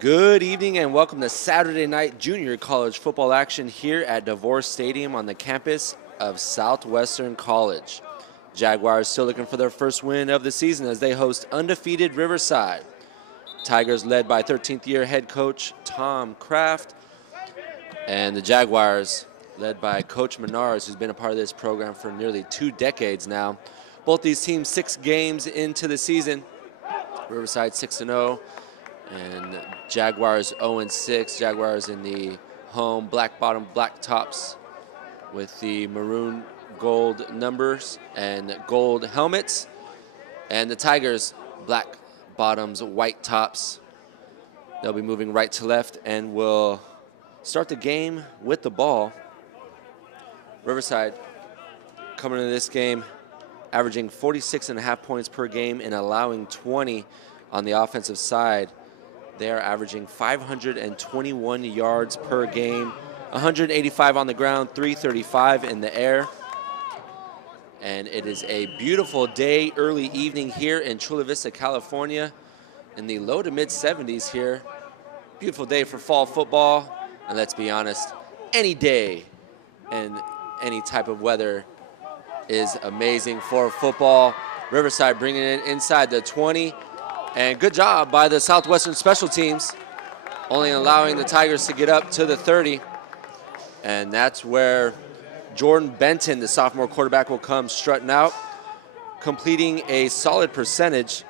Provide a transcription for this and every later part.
Good evening and welcome to Saturday night junior college football action here at DeVore Stadium on the campus of Southwestern College. Jaguars still looking for their first win of the season as they host undefeated Riverside. Tigers led by 13th year head coach Tom Kraft, and the Jaguars led by Coach Menards, who's been a part of this program for nearly 2 decades now. Both these teams 6 games into the season. Riverside 6-0 and Jaguars 0-6. Jaguars in the home black bottom, black tops with the maroon gold numbers and gold helmets. And the Tigers black bottoms, white tops. They'll be moving right to left and will start the game with the ball. Riverside coming into this game averaging 46.5 points per game and allowing 20 on the offensive side. They are averaging 521 yards per game, 185 on the ground, 335 in the air. And it is a beautiful day, early evening here in Chula Vista, California, in the low to mid 70s here. Beautiful day for fall football. And let's be honest, any day and any type of weather is amazing for football. Riverside bringing it inside the 20. And good job by the Southwestern special teams, only allowing the Tigers to get up to the 30. And that's where Jordan Benton, the sophomore quarterback, will come strutting out, completing a solid percentage,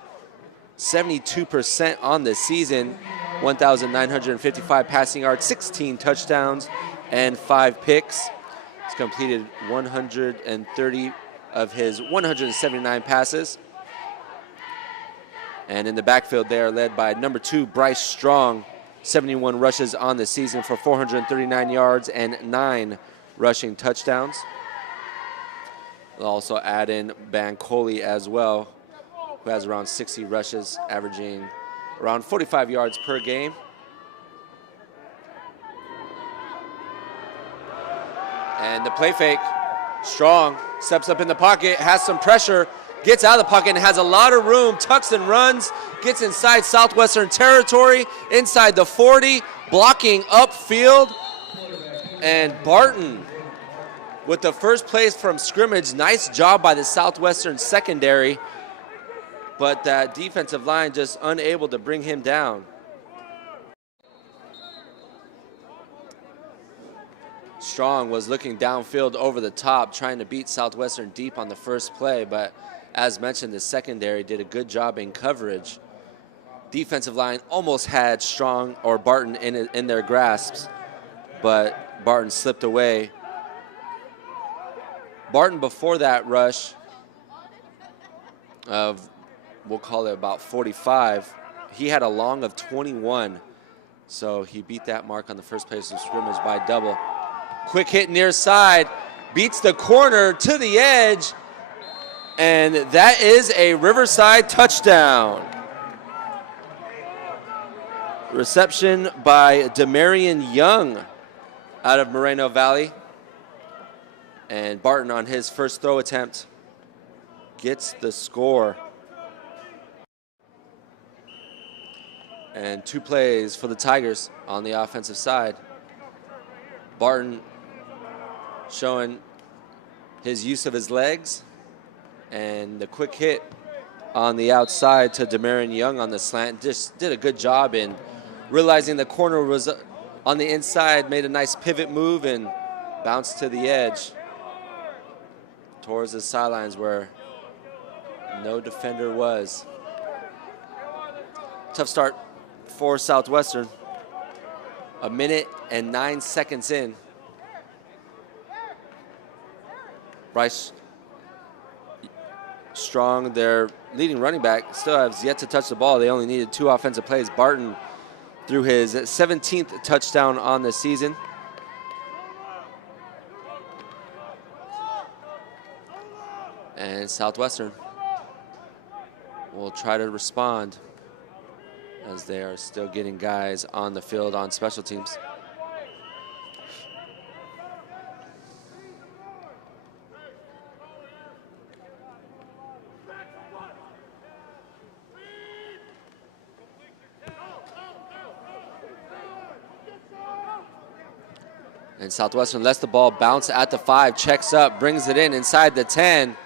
72% on the season, 1,955 passing yards, 16 touchdowns, and 5 picks. He's completed 130 of his 179 passes. And in the backfield they are led by number 2, Bryce Strong, 71 rushes on the season for 439 yards and 9 rushing touchdowns. We'll also add in Bancoli as well, who has around 60 rushes, averaging around 45 yards per game. And the play fake, Strong steps up in the pocket, has some pressure, gets out of the pocket and has a lot of room, tucks and runs, gets inside Southwestern territory, inside the 40, blocking upfield. And Barton with the first place from scrimmage. Nice job by the Southwestern secondary, but that defensive line just unable to bring him down. Strong was looking downfield over the top, trying to beat Southwestern deep on the first play, but as mentioned, the secondary did a good job in coverage. Defensive line almost had Strong or Barton in their grasps, but Barton slipped away. Barton, before that rush of, we'll call it about 45, he had a long of 21. So he beat that mark on the first place of scrimmage by double. Quick hit near side, beats the corner to the edge, and that is a Riverside touchdown. Reception by Demarion Young out of Moreno Valley. And Barton on his first throw attempt gets the score. And 2 plays for the Tigers on the offensive side. Barton showing his use of his legs and the quick hit on the outside to Demarion Young on the slant. Just did a good job in realizing the corner was on the inside, made a nice pivot move and bounced to the edge towards the sidelines where no defender was. Tough start for Southwestern. 1 minute and 9 seconds in. Bryce Strong, their leading running back, still has yet to touch the ball. They only needed 2 offensive plays. Barton threw his 17th touchdown on the season. And Southwestern will try to respond as they are still getting guys on the field on special teams. And Southwestern lets the ball bounce at the 5, checks up, brings it in inside the 10.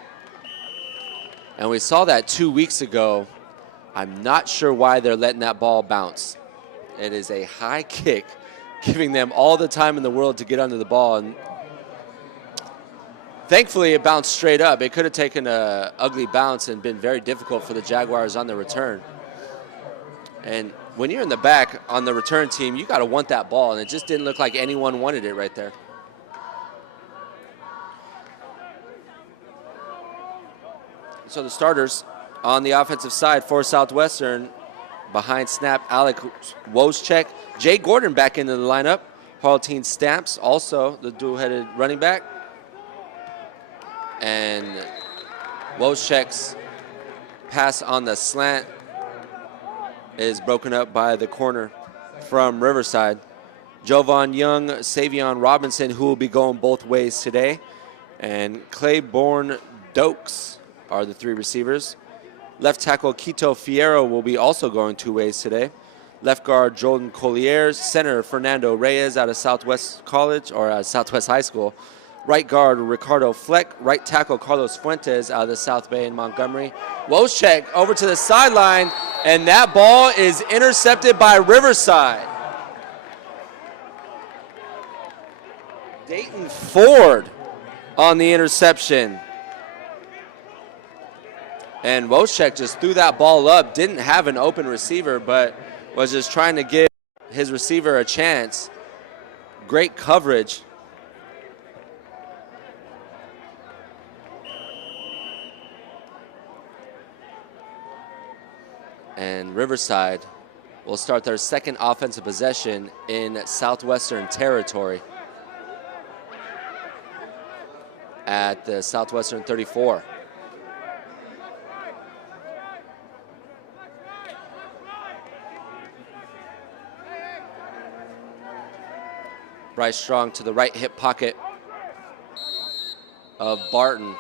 And we saw that 2 weeks ago. I'm not sure why they're letting that ball bounce. It is a high kick, giving them all the time in the world to get under the ball. And thankfully, it bounced straight up. It could have taken an ugly bounce and been very difficult for the Jaguars on the return. And when you're in the back on the return team, you got to want that ball, and it just didn't look like anyone wanted it right there. So the starters on the offensive side for Southwestern, behind snap, Alec Wojcik, Jay Gordon back into the lineup, Harlequin Stamps, also the dual-headed running back. And Wojcik's pass on the slant is broken up by the corner from Riverside. Jovan Young, Savion Robinson, who will be going both ways today, and Claiborne Dokes are the 3 receivers. Left tackle Quito Fierro will be also going 2 ways today. Left guard Jordan Collier, center Fernando Reyes out of Southwest College or Southwest High School. Right guard Ricardo Fleck, right tackle Carlos Fuentes out of the South Bay in Montgomery. Wojcik over to the sideline, and that ball is intercepted by Riverside. Dayton Ford on the interception. And Wojcik just threw that ball up, didn't have an open receiver, but was just trying to give his receiver a chance. Great coverage. And Riverside will start their second offensive possession in Southwestern territory at the Southwestern 34. Bryce Strong to the right hip pocket of Barton.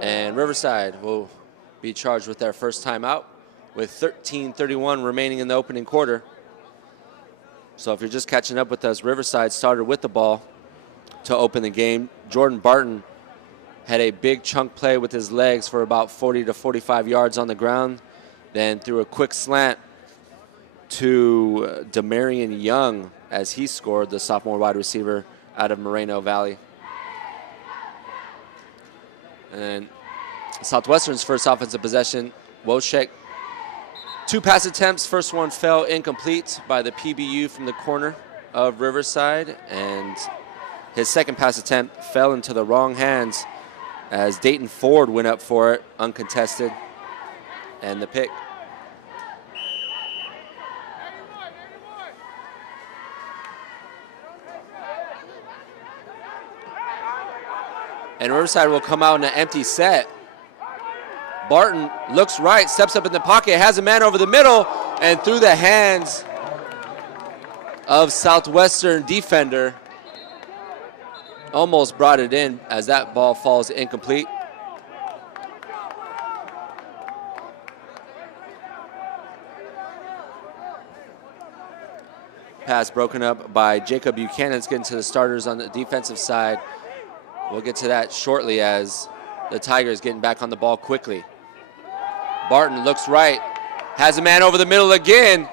And Riverside will be charged with their first timeout with 13:31 remaining in the opening quarter. So if you're just catching up with us, Riverside started with the ball to open the game. Jordan Barton had a big chunk play with his legs for about 40 to 45 yards on the ground, then threw a quick slant to Demarion Young as he scored, the sophomore wide receiver out of Moreno Valley. And Southwestern's first offensive possession, Wojcik, 2 pass attempts. First one fell incomplete by the PBU from the corner of Riverside, and his second pass attempt fell into the wrong hands as Dayton Ford went up for it, uncontested, and the pick. And Riverside will come out in an empty set. Barton looks right, steps up in the pocket, has a man over the middle, and through the hands of Southwestern defender, almost brought it in as that ball falls incomplete. Pass broken up by Jacob Buchanan. It's getting to the starters on the defensive side. We'll get to that shortly as the Tigers getting back on the ball quickly. Barton looks right, has a man over the middle again,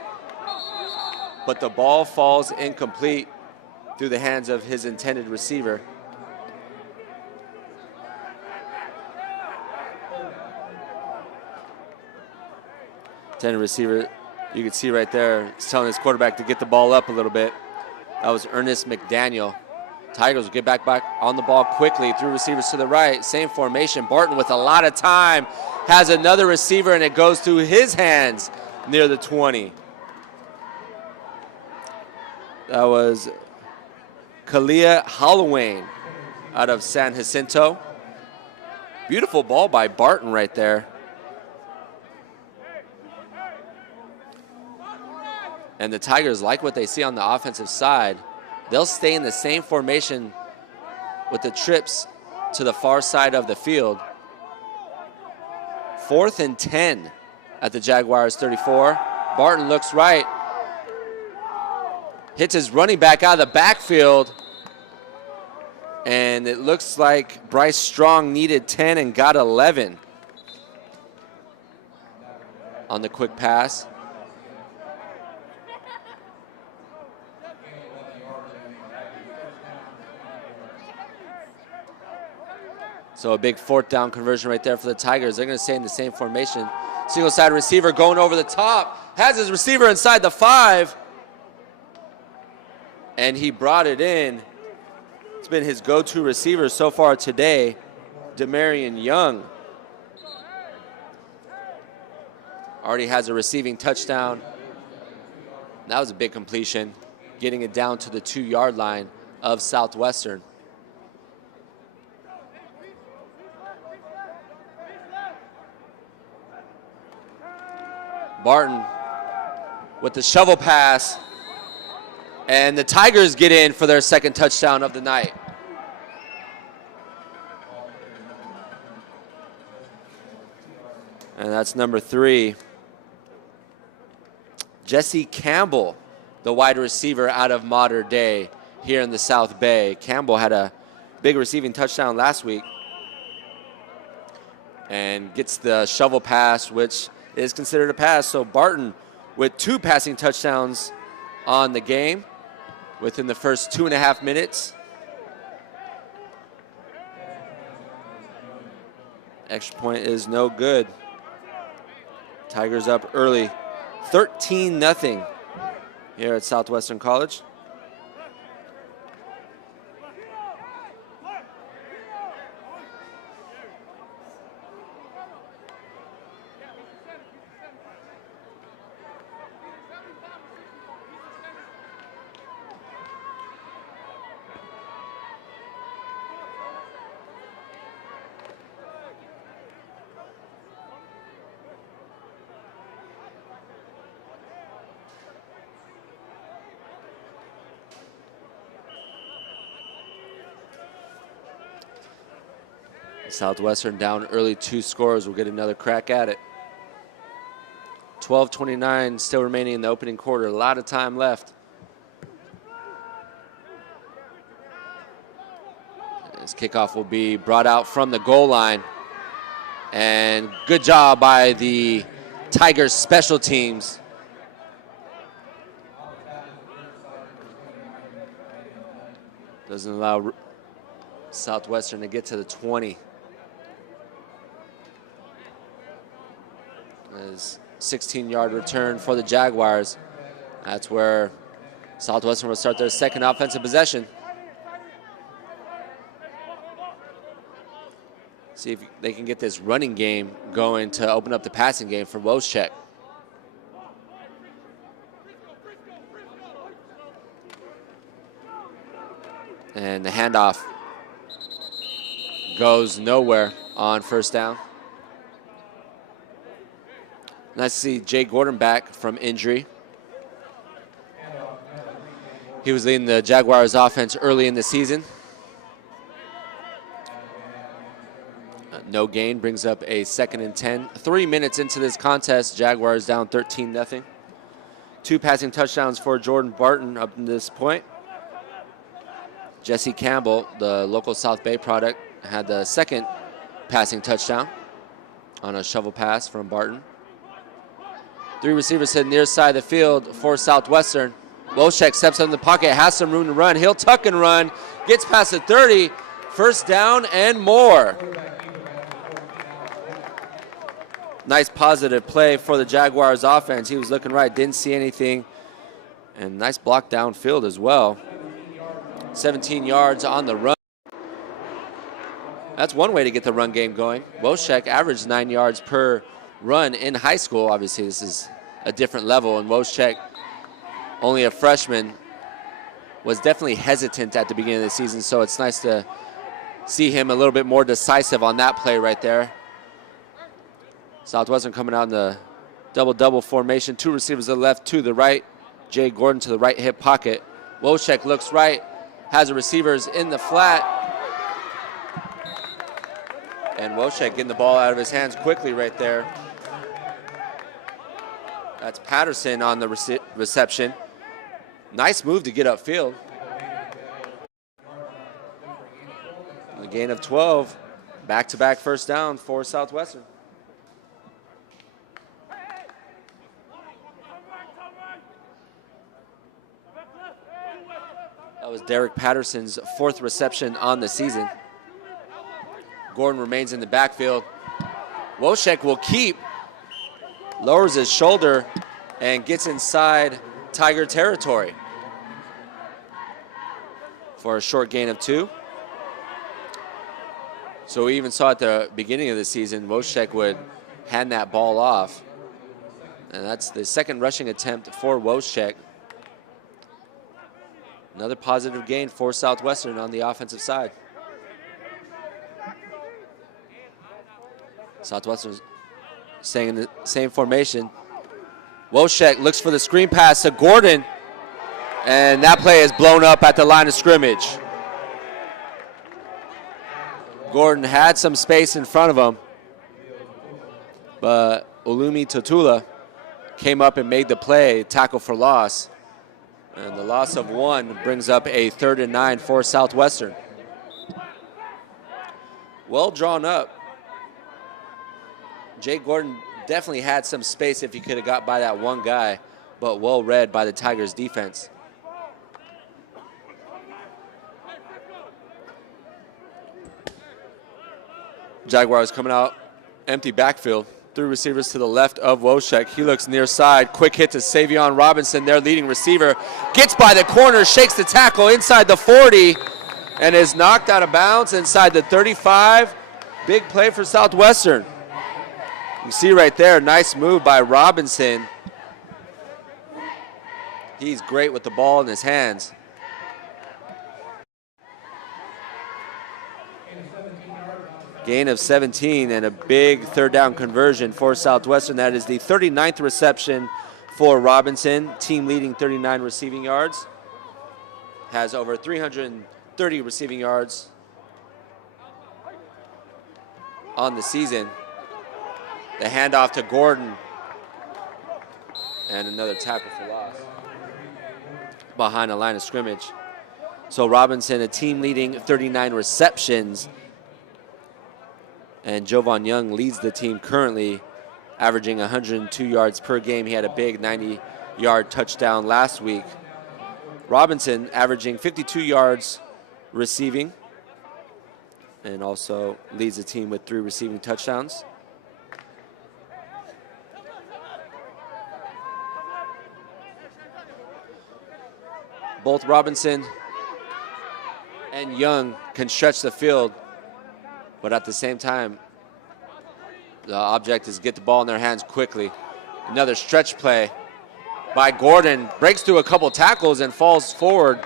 but the ball falls incomplete through the hands of his intended receiver. Intended receiver, you can see right there, he's telling his quarterback to get the ball up a little bit. That was Ernest McDaniel. Tigers will get back on the ball quickly through receivers to the right. Same formation. Barton with a lot of time has another receiver, and it goes through his hands near the 20. That was Kalia Holloway out of San Jacinto. Beautiful ball by Barton right there. And the Tigers like what they see on the offensive side. They'll stay in the same formation with the trips to the far side of the field. 4th and 10 at the Jaguars 34. Barton looks right. Hits his running back out of the backfield. And it looks like Bryce Strong needed 10 and got 11 on the quick pass. So a big fourth down conversion right there for the Tigers. They're going to stay in the same formation. Single side receiver going over the top. Has his receiver inside the 5. And he brought it in. It's been his go-to receiver so far today, Demarion Young. Already has a receiving touchdown. That was a big completion, getting it down to the 2-yard line of Southwestern. Barton with the shovel pass. And the Tigers get in for their second touchdown of the night. And that's number 3. Jesse Campbell, the wide receiver out of Mater Dei here in the South Bay. Campbell had a big receiving touchdown last week. And gets the shovel pass, which is considered a pass. So Barton with 2 passing touchdowns on the game within the first 2.5 minutes. Extra point is no good. Tigers up early, 13-0 here at Southwestern College. Southwestern down early 2 scores. We'll get another crack at it. 12:29 still remaining in the opening quarter. A lot of time left. This kickoff will be brought out from the goal line. And good job by the Tigers special teams. Doesn't allow Southwestern to get to the 20. Is 16-yard return for the Jaguars. That's where Southwestern will start their second offensive possession. See if they can get this running game going to open up the passing game for Woschek. And the handoff goes nowhere on first down. Nice to see Jay Gordon back from injury. He was leading the Jaguars offense early in the season. No gain brings up a 2nd and 10. 3 minutes into this contest, Jaguars down 13-0. 2 passing touchdowns for Jordan Barton up to this point. Jesse Campbell, the local South Bay product, had the 2nd passing touchdown on a shovel pass from Barton. 3 receivers hit near side of the field for Southwestern. Woschek steps up in the pocket, has some room to run. He'll tuck and run, gets past the 30, first down and more. Nice positive play for the Jaguars offense. He was looking right, didn't see anything. And nice block downfield as well. 17 yards on the run. That's one way to get the run game going. Woschek averaged 9 yards per run in high school. Obviously, this is a different level, and Woschek, only a freshman, was definitely hesitant at the beginning of the season, so it's nice to see him a little bit more decisive on that play right there. Southwestern coming out in the double-double formation. 2 receivers to the left, 2 to the right. Jay Gordon to the right hip pocket. Woschek looks right, has the receivers in the flat. And Woschek getting the ball out of his hands quickly right there. That's Patterson on the reception. Nice move to get upfield. A gain of 12. Back-to-back first down for Southwestern. That was Derek Patterson's 4th reception on the season. Gordon remains in the backfield. Wojcik will keep, lowers his shoulder, and gets inside Tiger territory for a short gain of 2. So we even saw at the beginning of the season, Wojcik would hand that ball off. And that's the 2nd rushing attempt for Wojcik. Another positive gain for Southwestern on the offensive side. Southwestern staying in the same formation. Wojcik looks for the screen pass to Gordon, and that play is blown up at the line of scrimmage. Gordon had some space in front of him, but Ulumi Totula came up and made the play, tackle for loss. And the loss of 1 brings up a 3rd and 9 for Southwestern. Well drawn up. Jake Gordon definitely had some space if he could have got by that one guy, but well read by the Tigers defense. Jaguars coming out, empty backfield. 3 receivers to the left of Wojcik. He looks near side. Quick hit to Savion Robinson, their leading receiver. Gets by the corner, shakes the tackle inside the 40, and is knocked out of bounds inside the 35. Big play for Southwestern. You see right there, nice move by Robinson. He's great with the ball in his hands. Gain of 17 and a big 3rd down conversion for Southwestern. That is the 39th reception for Robinson, team leading 39 receiving yards. Has over 330 receiving yards on the season. The handoff to Gordon, and another tackle for loss behind the line of scrimmage. So Robinson, a team leading 39 receptions, and Jovan Young leads the team currently, averaging 102 yards per game. He had a big 90-yard touchdown last week. Robinson averaging 52 yards receiving, and also leads the team with 3 receiving touchdowns. Both Robinson and Young can stretch the field, but at the same time, the object is get the ball in their hands quickly. Another stretch play by Gordon, breaks through a couple tackles and falls forward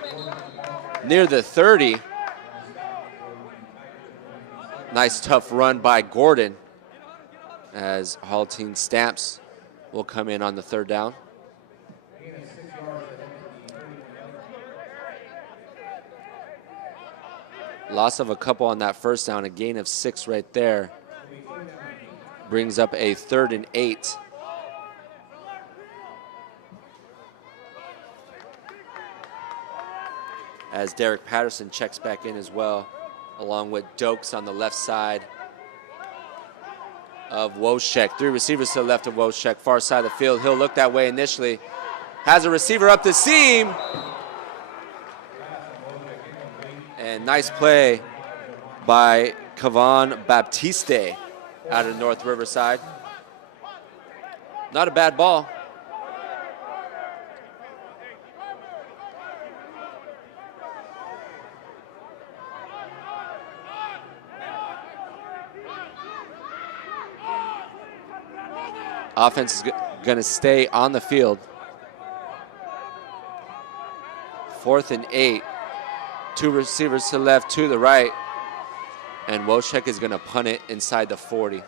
near the 30. Nice tough run by Gordon as Haltine Stamps will come in on the 3rd down. Loss of a couple on that 1st down, a gain of 6 right there. Brings up a 3rd and 8. As Derek Patterson checks back in as well, along with Dokes on the left side of Wojcik. 3 receivers to the left of Wojcik, far side of the field. He'll look that way initially. Has a receiver up the seam. And nice play by Kavan Baptiste out of North Riverside. Not a bad ball. Offense is going to stay on the field. 4th and 8. 2 receivers to the left, 2 to the right. And Wojcik is going to punt it inside the 40.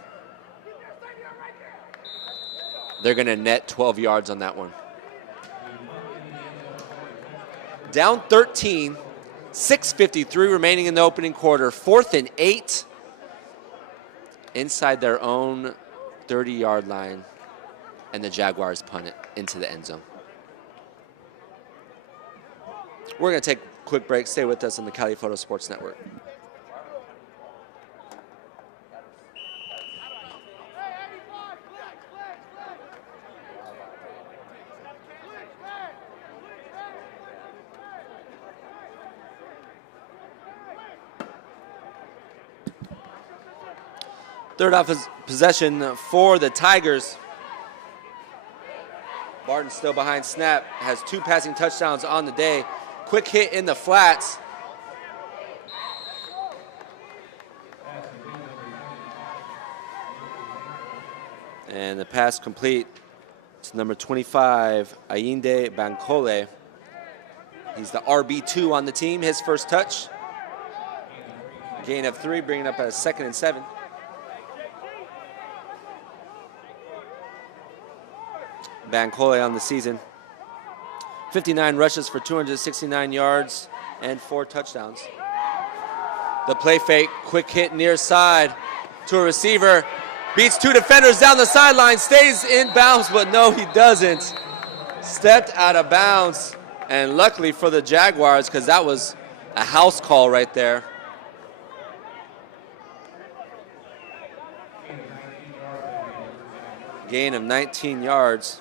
They're going to net 12 yards on that one. Down 13, 6:53 remaining in the opening quarter. 4th and 8 inside their own 30-yard line. and the Jaguars punt it into the end zone. We're going to take a quick break. Stay with us on the Cali Photo Sports Network. Third off possession for the Tigers. Barton still behind snap, has 2 passing touchdowns on the day. Quick hit in the flats. And the pass complete to number 25, Ayinde Bankole. He's the RB2 on the team, his first touch. Gain of 3, bringing up a 2nd and 7. Bankole on the season. 59 rushes for 269 yards and 4 touchdowns. The play fake, quick hit near side to a receiver. Beats 2 defenders down the sideline, stays in bounds, but no, he doesn't. Stepped out of bounds, and luckily for the Jaguars, because that was a house call right there. Gain of 19 yards.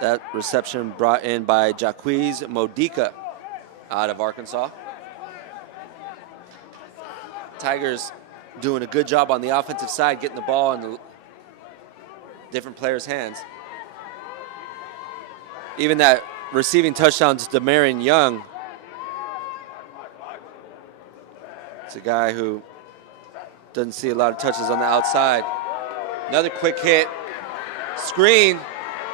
That reception brought in by Jaquiz Modica out of Arkansas. Tigers doing a good job on the offensive side, getting the ball in the different players' hands. Even that receiving touchdown to Demarion Young. It's a guy who doesn't see a lot of touches on the outside. Another quick hit. Screen.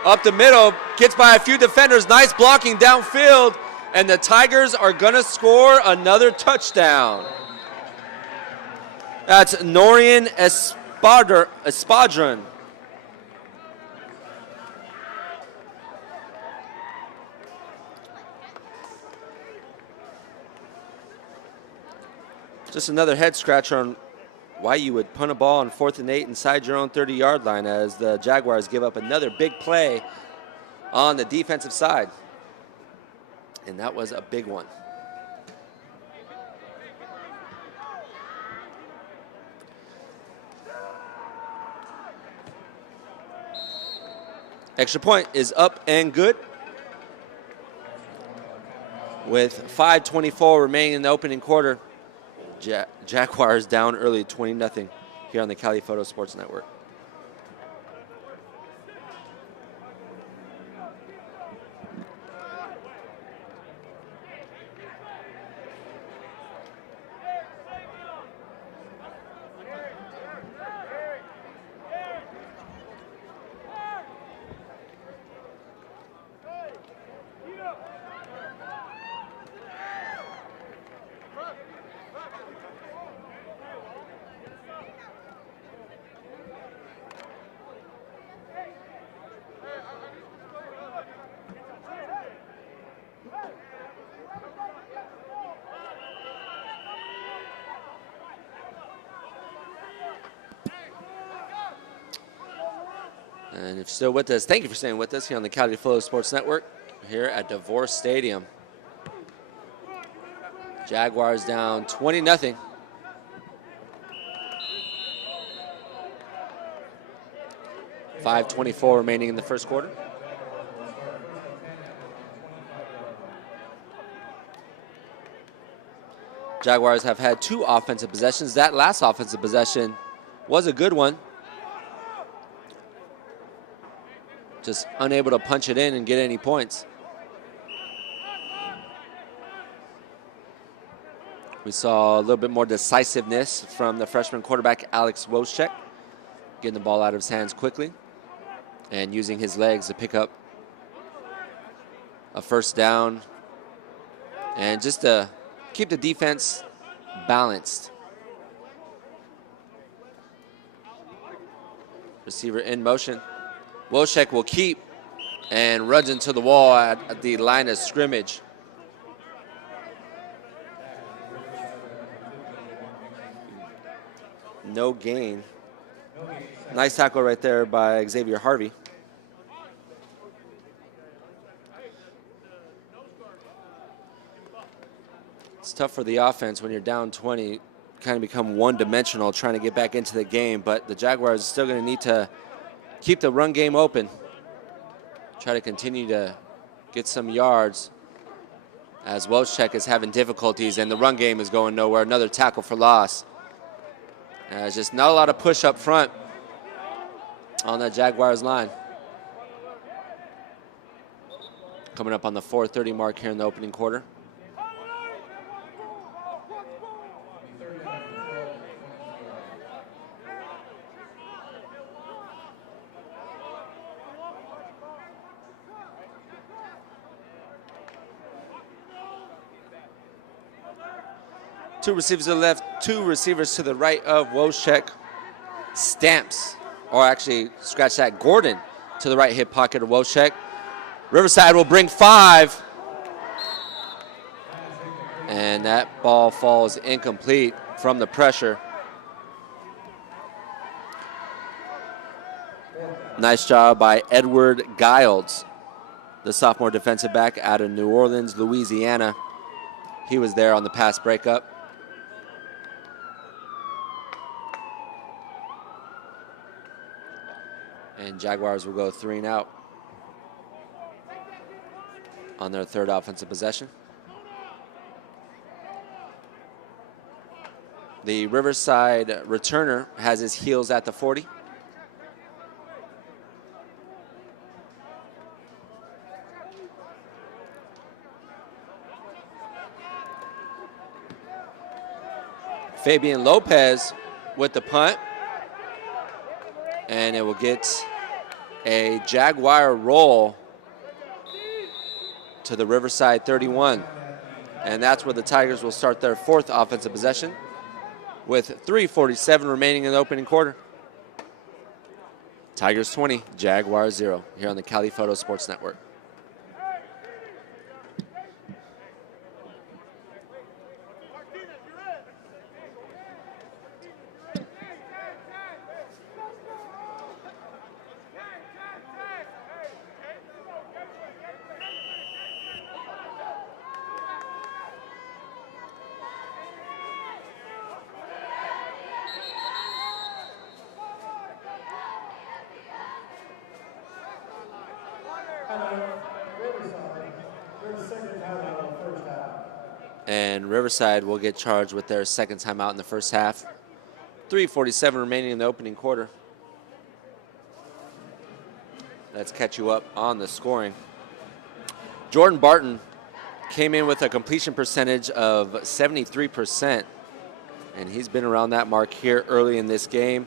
Up the middle, gets by a few defenders, nice blocking downfield, and the Tigers are gonna score another touchdown. That's Norian Espadron. Just another head scratcher on why you would punt a ball on 4th and 8 inside your own 30-yard line, as the Jaguars give up another big play on the defensive side. And that was a big one. Extra point is up and good. With 5:24 remaining in the opening quarter, Jaguars down early 20-0 here on the Cali Photo Sports Network. And if you're still with us, thank you for staying with us here on the Cali Photo Sports Network here at DeVore Stadium. Jaguars down 20-0. .5:24 remaining in the first quarter. Jaguars have had 2 offensive possessions. That last offensive possession was a good one. Just unable to punch it in and get any points. We saw a little bit more decisiveness from the freshman quarterback, Alex Woschek, getting the ball out of his hands quickly and using his legs to pick up a first down and just to keep the defense balanced. Receiver in motion. Woschek will keep and runs into the wall at the line of scrimmage. No gain. Nice tackle right there by Xavier Harvey. It's tough for the offense when you're down 20, kind of become one-dimensional trying to get back into the game, but the Jaguars are still going to need to keep the run game open. Try to continue to get some yards as Wojciech is having difficulties and the run game is going nowhere. Another tackle for loss. There's just not a lot of push up front on that Jaguars line. Coming up on the 4:30 mark here in the opening quarter. Two receivers to the left, two receivers to the right of Wojciech. Stamps, or actually, scratch that, Gordon to the right hip pocket of Wojciech. Riverside will bring 5. And that ball falls incomplete from the pressure. Nice job by Edward Giles, the sophomore defensive back out of New Orleans, Louisiana. He was there on the pass breakup. And Jaguars will go 3 and out on their third offensive possession. The Riverside returner has his heels at the 40. Fabian Lopez with the punt. And it will get a Jaguar roll to the Riverside 31. And that's where the Tigers will start their fourth offensive possession with 3:47 remaining in the opening quarter. Tigers 20, Jaguars 0 here on the Cali Photo Sports Network. And Riverside will get charged with their second timeout in the first half. 3:47 remaining in the opening quarter. Let's catch you up on the scoring. Jordan Barton came in with a completion percentage of 73%, and he's been around that mark here early in this game.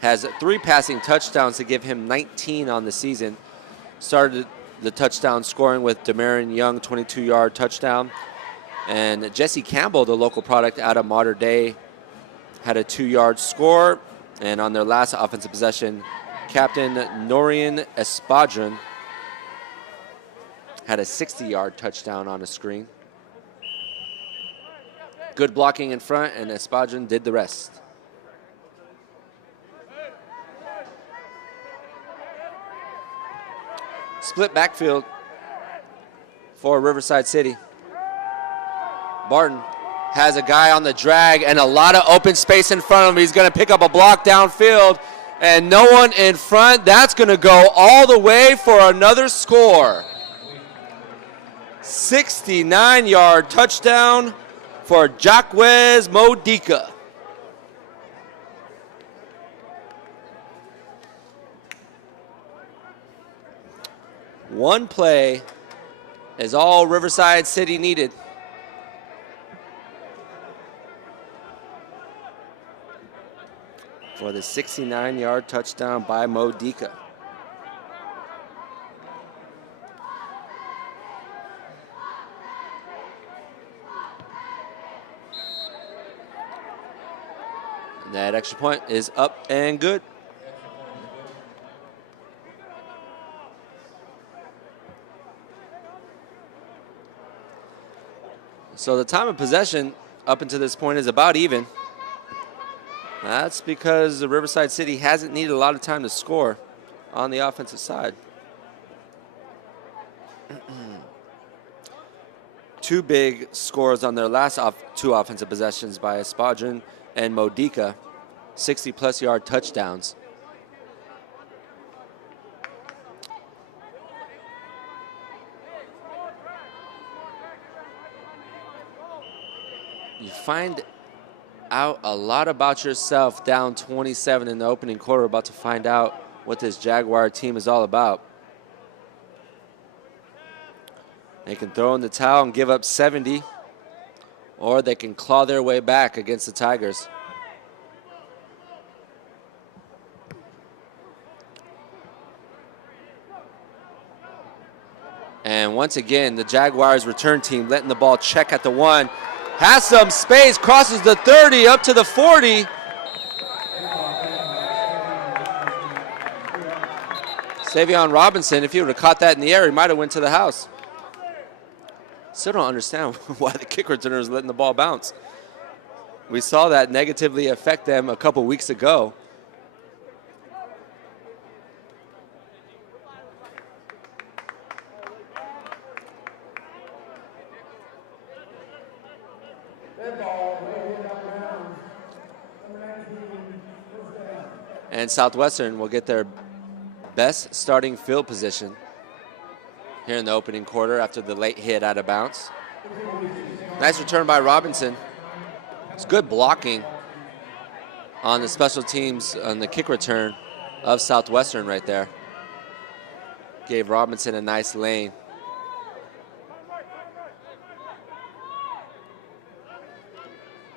Has 3 passing touchdowns to give him 19 on the season. Started the touchdown scoring with Demarion Young, 22-yard touchdown. And Jesse Campbell, the local product out of Mater Dei, had a 2-yard score. And on their last offensive possession, Captain Norian Espadron had a 60-yard touchdown on a screen. Good blocking in front, and Espadron did the rest. Split backfield for Riverside City. Barton has a guy on the drag and a lot of open space in front of him. He's going to pick up a block downfield and no one in front. That's going to go all the way for another score. 69-yard touchdown for Jaquez Modica. One play is all Riverside City needed. For the 69-yard touchdown by Modica. And that extra point is up and good. So the time of possession up until this point is about even. That's because the Riverside City hasn't needed a lot of time to score on the offensive side. Two big scores on their last two offensive possessions by Espadron and Modica, 60-plus yard touchdowns. You find out a lot about yourself down 27 in the opening quarter. About to find out what this Jaguar team is all about. They can throw in the towel and give up 70, or they can claw their way back against the Tigers. And once again, the Jaguars return team letting the ball check at the 1. Has some space, crosses the 30, up to the 40. Savion Robinson, if he would have caught that in the air, he might have went to the house. Still don't understand why the kick returner is letting the ball bounce. We saw that negatively affect them a couple weeks ago. And Southwestern will get their best starting field position here in the opening quarter after the late hit out of bounds. Nice return by Robinson. It's good blocking on the special teams on the kick return of Southwestern right there. Gave Robinson a nice lane.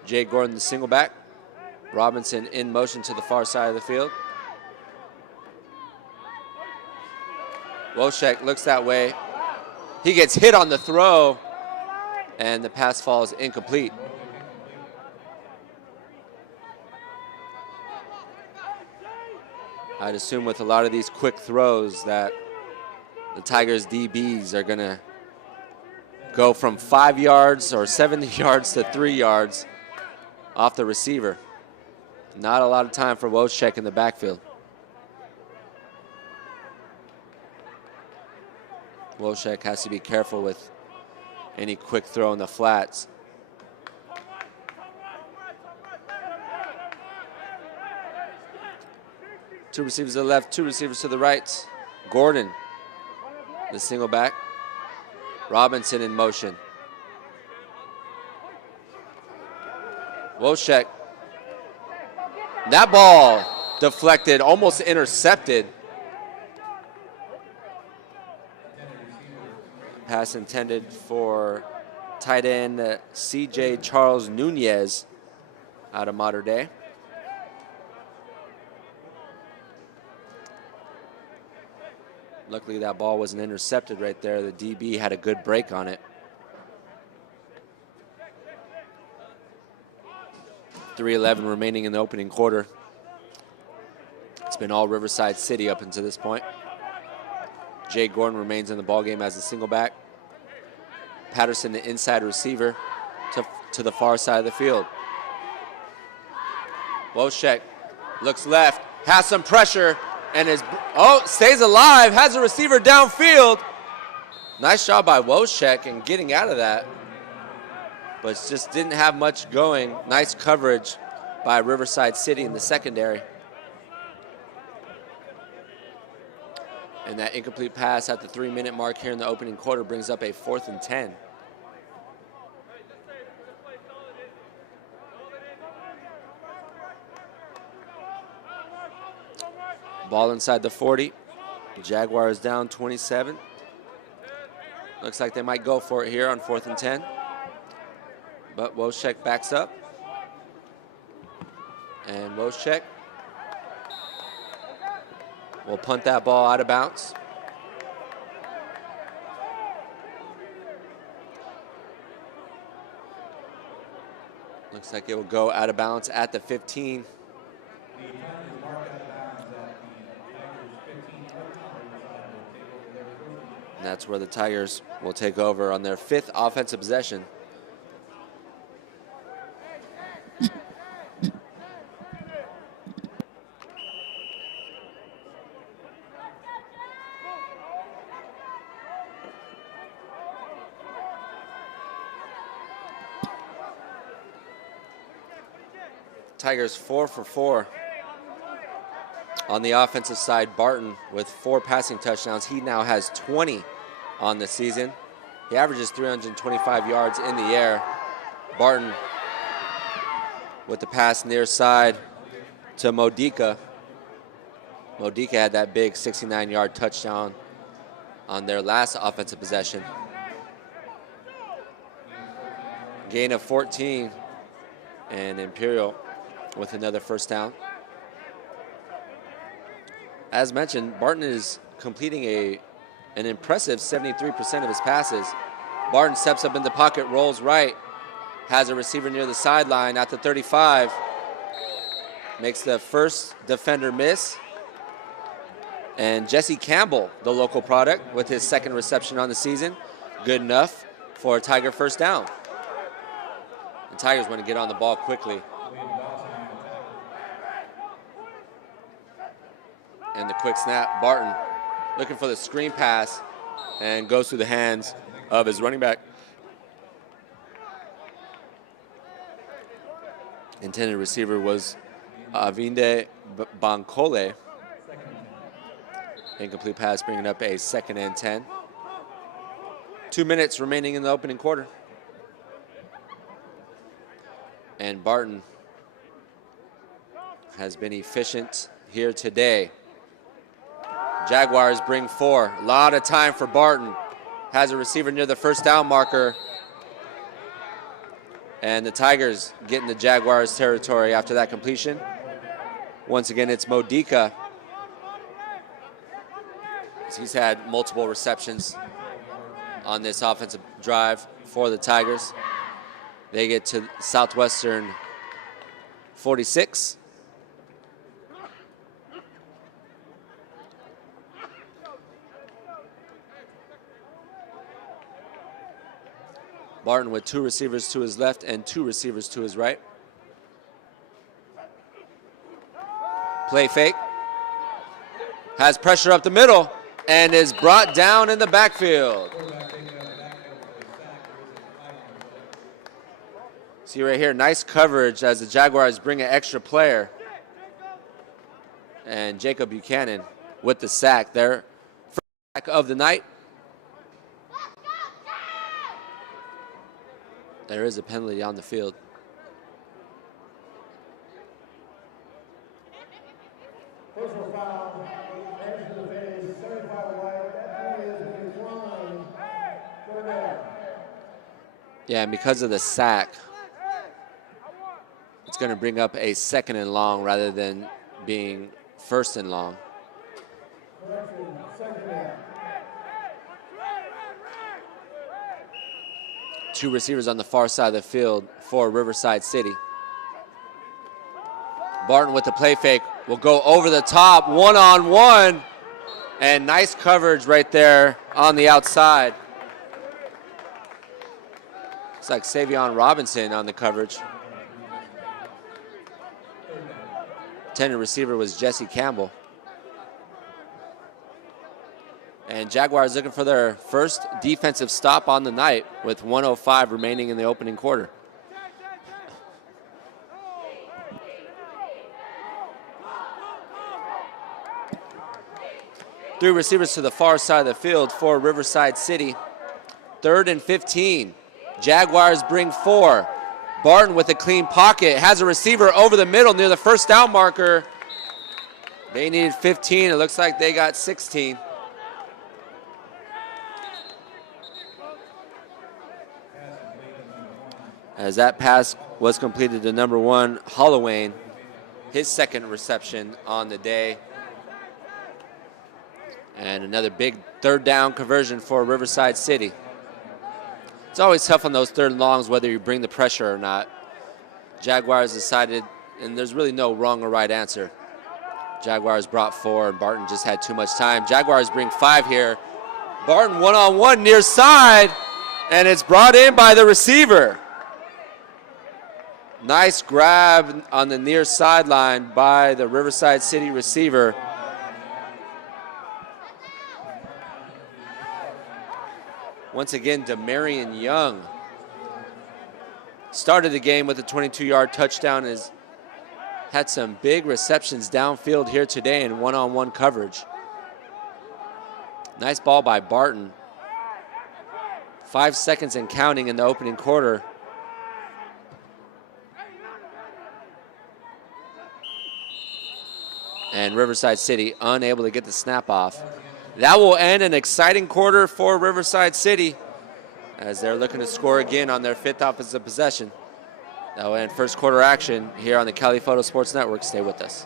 Jay Gordon, the single back. Robinson in motion to the far side of the field. Woshek looks that way. He gets hit on the throw, and the pass falls incomplete. I'd assume with a lot of these quick throws that the Tigers DBs are gonna go from 5 yards or 70 yards to 3 yards off the receiver. Not a lot of time for Woshek in the backfield. Woshek has to be careful with any quick throw in the flats. Two receivers to the left, two receivers to the right. Gordon, the single back. Robinson in motion. Woshek. That ball deflected, almost intercepted. Pass intended for tight end C.J. Charles Nunez out of Mater Dei. Luckily that ball wasn't intercepted right there. The DB had a good break on it. 3:11 remaining in the opening quarter. It's been all Riverside City up until this point. Jay Gordon remains in the ballgame as a single back. Patterson, the inside receiver, to the far side of the field. Woshek looks left, has some pressure, and stays alive, has a receiver downfield. Nice job by Woshek in getting out of that, but just didn't have much going. Nice coverage by Riverside City in the secondary. And that incomplete pass at the 3-minute mark here in the opening quarter brings up a 4th and 10. Ball inside the 40. The Jaguars down 27. Looks like they might go for it here on 4th and 10. But Woshek backs up. And Woshek will punt that ball out of bounds. Looks like it will go out of bounds at the 15. And that's where the Tigers will take over on their 5th offensive possession. Tigers 4 for 4. On the offensive side, Barton with 4 passing touchdowns. He now has 20 on the season. He averages 325 yards in the air. Barton with the pass near side to Modica. Modica had that big 69-yard touchdown on their last offensive possession. Gain of 14, and Imperial with another first down. As mentioned, Barton is completing an impressive 73% of his passes. Barton steps up in the pocket, rolls right, has a receiver near the sideline at the 35, makes the first defender miss. And Jesse Campbell, the local product, with his second reception on the season, good enough for a Tiger first down. The Tigers want to get on the ball quickly. And the quick snap, Barton looking for the screen pass and goes through the hands of his running back. Intended receiver was Avinde Bankole. Incomplete pass, bringing up a 2nd and 10. 2 minutes remaining in the opening quarter. And Barton has been efficient here today. Jaguars bring 4. A lot of time for Barton. Has a receiver near the first down marker. And the Tigers get in the Jaguars territory after that completion. Once again, it's Modica. He's had multiple receptions on this offensive drive for the Tigers. They get to Southwestern 46. Barton with 2 receivers to his left and 2 receivers to his right. Play fake. Has pressure up the middle and is brought down in the backfield. See right here, nice coverage as the Jaguars bring an extra player. And Jacob Buchanan with the sack there. First sack of the night. There is a penalty on the field. Personal foul, edge to the face, 75 wide, that is against one line, third down. Yeah, and because of the sack, it's going to bring up a 2nd and long rather than being 1st and long. Correction, 2nd down. 2 receivers on the far side of the field for Riverside City. Barton with the play fake will go over the top, one-on-one, and nice coverage right there on the outside. Looks like Savion Robinson on the coverage. Intended receiver was Jesse Campbell. And Jaguars looking for their first defensive stop on the night with 1:05 remaining in the opening quarter. Three receivers to the far side of the field for Riverside City. 3rd and 15. Jaguars bring 4. Barton with a clean pocket. Has a receiver over the middle near the first down marker. They needed 15. It looks like they got 16. As that pass was completed to number 1, Holloway, his 2nd reception on the day. And another big 3rd down conversion for Riverside City. It's always tough on those 3rd and longs whether you bring the pressure or not. Jaguars decided, and there's really no wrong or right answer. Jaguars brought 4, and Barton just had too much time. Jaguars bring 5 here. Barton one-on-one near side, and it's brought in by the receiver. Nice grab on the near sideline by the Riverside City receiver. Once again, Demarion Young started the game with a 22-yard touchdown, is had some big receptions downfield here today in one-on-one coverage. Nice ball by Barton. 5 seconds and counting in the opening quarter. And Riverside City unable to get the snap off. That will end an exciting quarter for Riverside City as they're looking to score again on their 5th offensive possession. That will end first quarter action here on the Cali Photo Sports Network. Stay with us.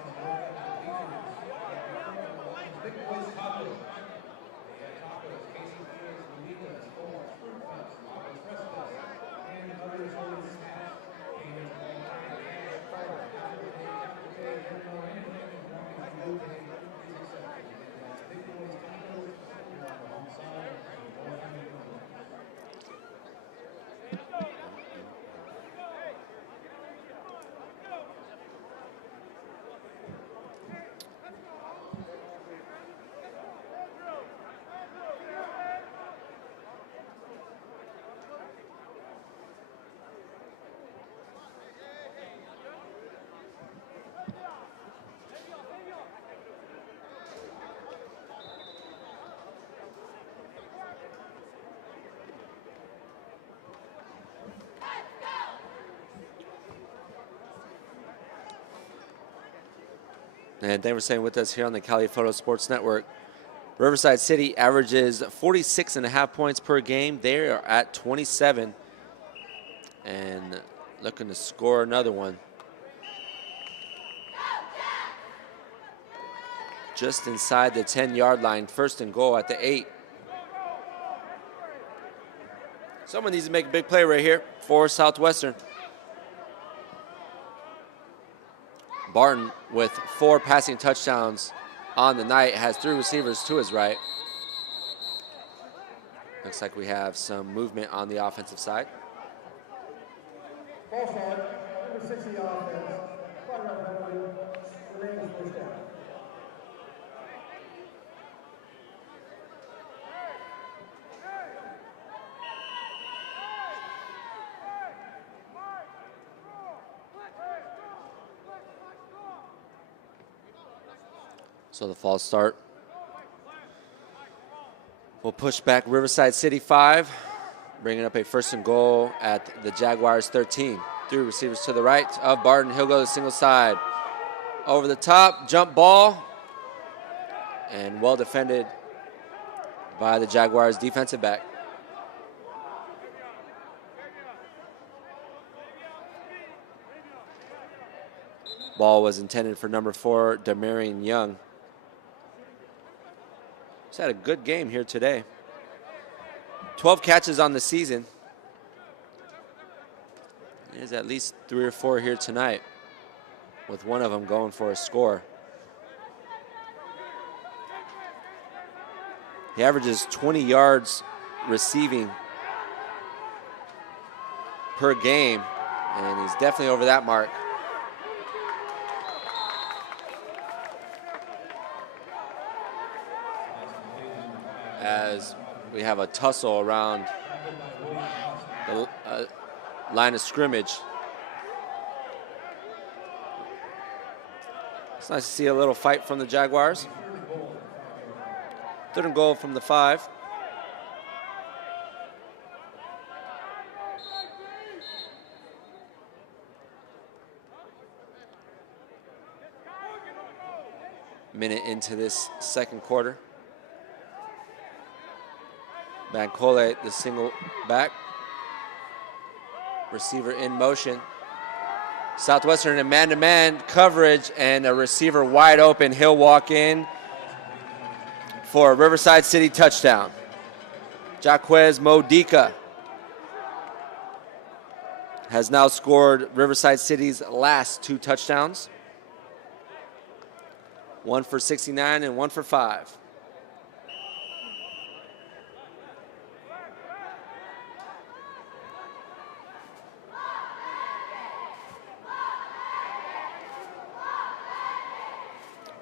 And thanks for staying with us here on the Cali Photo Sports Network. Riverside City averages 46.5 points per game. They are at 27 and looking to score another one. Just inside the 10-yard line, 1st and goal at the 8. Someone needs to make a big play right here for Southwestern. Barton with 4 passing touchdowns on the night, has 3 receivers to his right. Looks like we have some movement on the offensive side. False start, number 60 offense. 5-yard penalty, remains first down. So the false start will push back Riverside City 5, bringing up a 1st and goal at the Jaguars 13. 3 receivers to the right of Barton. He'll go to the single side. Over the top, jump ball, and well defended by the Jaguars defensive back. Ball was intended for number 4, Demarion Young. He's had a good game here today. 12 catches on the season. There's at least 3 or 4 here tonight, with one of them going for a score. He averages 20 yards receiving per game, and he's definitely over that mark. As we have a tussle around the line of scrimmage. It's nice to see a little fight from the Jaguars. 3rd and goal from the 5. Minute into this 2nd quarter. Bancole, the single back. Receiver in motion. Southwestern in man-to-man coverage and a receiver wide open. He'll walk in for a Riverside City touchdown. Jaquez Modica has now scored Riverside City's last 2 touchdowns. 1 for 69 and 1 for 5.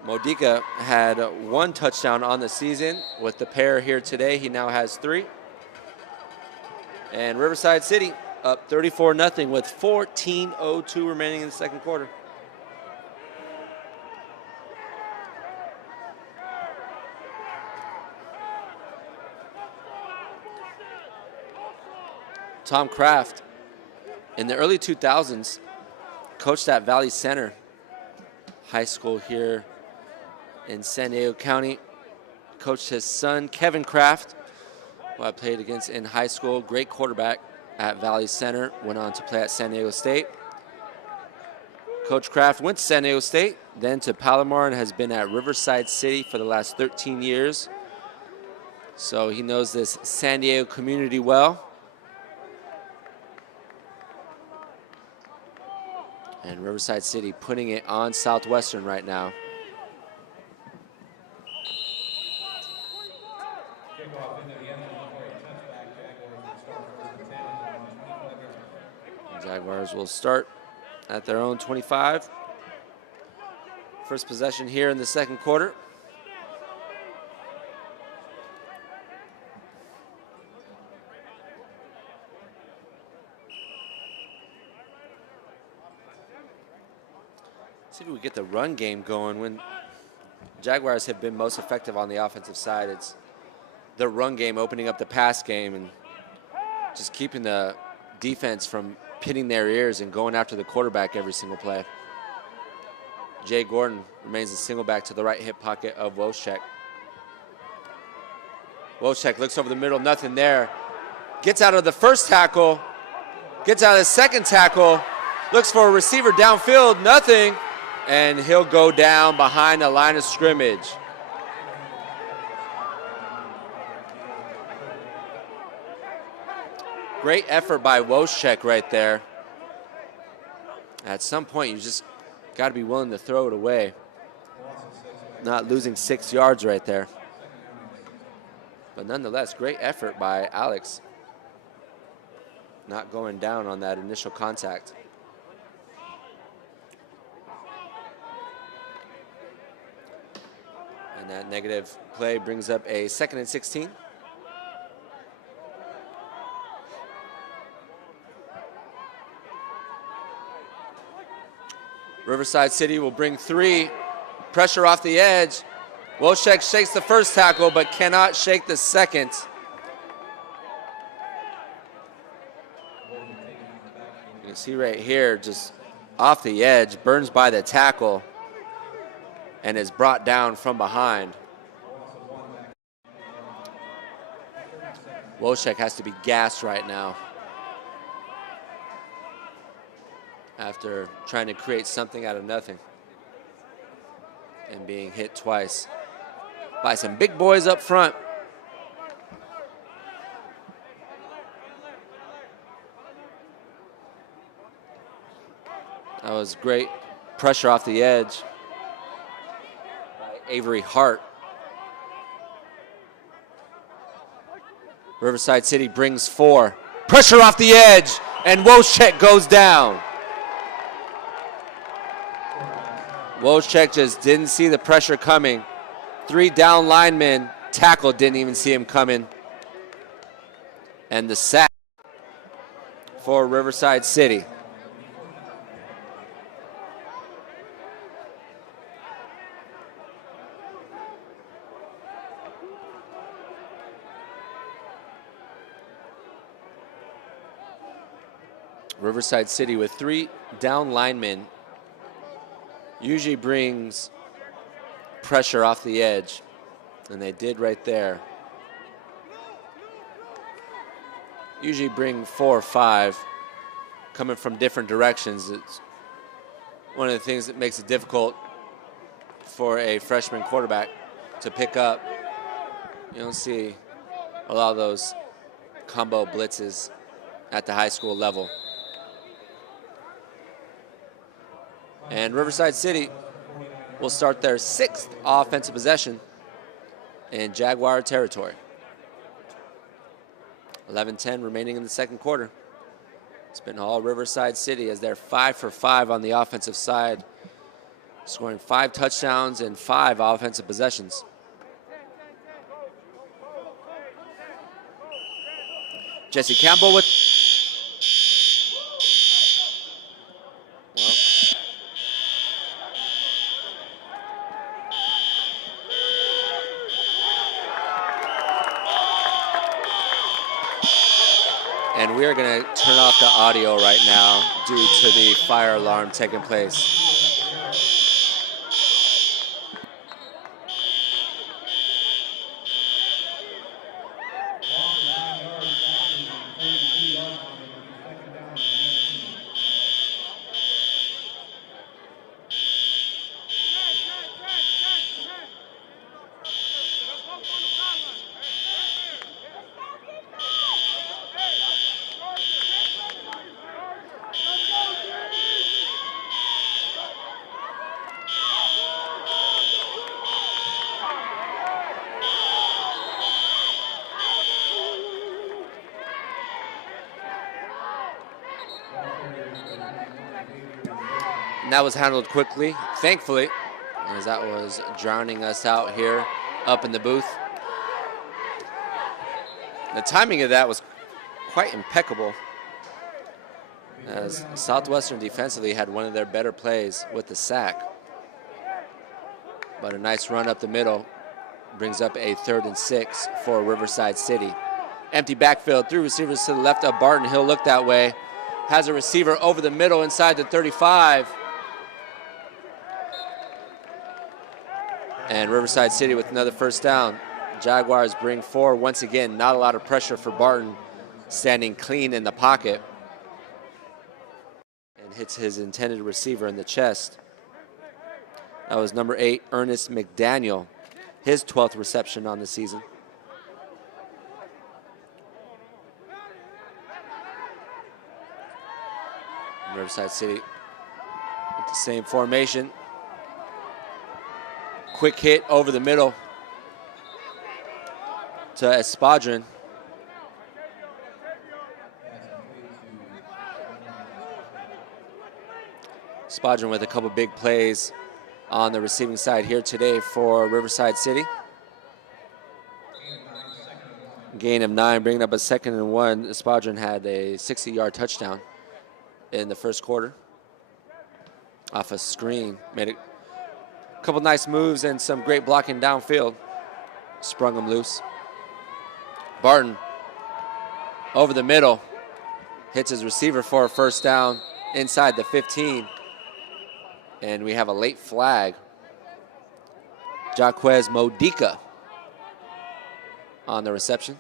Modica had 1 touchdown on the season. With the pair here today, he now has 3. And Riverside City up 34-0 with 14:02 remaining in the 2nd quarter. Tom Kraft, in the early 2000s, coached at Valley Center High School here in San Diego County. Coached his son, Kevin Kraft, who I played against in high school. Great quarterback at Valley Center. Went on to play at San Diego State. Coach Kraft went to San Diego State, then to Palomar, and has been at Riverside City for the last 13 years. So he knows this San Diego community well. And Riverside City putting it on Southwestern right now. Jaguars will start at their own 25. First possession here in the second quarter. See if we get the run game going. When Jaguars have been most effective on the offensive side, it's the run game opening up the pass game and just keeping the defense from pinning their ears and going after the quarterback every single play. Jay Gordon remains a single back to the right hip pocket of Woschek. Woschek looks over the middle, nothing there. Gets out of the first tackle, gets out of the second tackle, looks for a receiver downfield, nothing, and he'll go down behind the line of scrimmage. Great effort by Woschek right there. At some point, you just got to be willing to throw it away. Not losing 6 yards right there. But nonetheless, great effort by Alex. Not going down on that initial contact. And that negative play brings up a 2nd and 16. Riverside City will bring 3. Pressure off the edge. Woschek shakes the first tackle, but cannot shake the second. You can see right here, just off the edge, burns by the tackle, and is brought down from behind. Woschek has to be gassed right now after trying to create something out of nothing and being hit twice by some big boys up front. That was great pressure off the edge by Avery Hart. Riverside City brings 4. Pressure off the edge, and Woschek goes down. Woschek just didn't see the pressure coming. 3 down linemen tackled, didn't even see him coming. And the sack for Riverside City. Riverside City with 3 down linemen usually brings pressure off the edge, and they did right there. Usually bring 4 or 5 coming from different directions. It's one of the things that makes it difficult for a freshman quarterback to pick up. You don't see a lot of those combo blitzes at the high school level. And Riverside City will start their 6th offensive possession in Jaguar territory. 11:10 remaining in the second quarter. It's been all Riverside City as they're 5 for 5 on the offensive side, scoring 5 touchdowns and 5 offensive possessions. Jesse Campbell with... And we are going to turn off the audio right now due to the fire alarm taking place. And that was handled quickly, thankfully, as that was drowning us out here up in the booth. The timing of that was quite impeccable, as Southwestern defensively had one of their better plays with the sack. But a nice run up the middle brings up a 3rd and 6 for Riverside City. Empty backfield, 3 receivers to the left of Barton. He'll look that way. Has a receiver over the middle inside the 35. And Riverside City with another first down. Jaguars bring 4 once again. Not a lot of pressure for Barton, standing clean in the pocket. And hits his intended receiver in the chest. That was number 8, Ernest McDaniel. His 12th reception on the season. Riverside City with the same formation. Quick hit over the middle to Espadron. Espadron with a couple big plays on the receiving side here today for Riverside City. Gain of 9, bringing up a 2nd and 1. Espadron had a 60-yard touchdown in the first quarter off a screen. Made a couple nice moves and some great blocking downfield. Sprung him loose. Barton over the middle. Hits his receiver for a first down inside the 15. And we have a late flag. Jaquez Modica on the reception.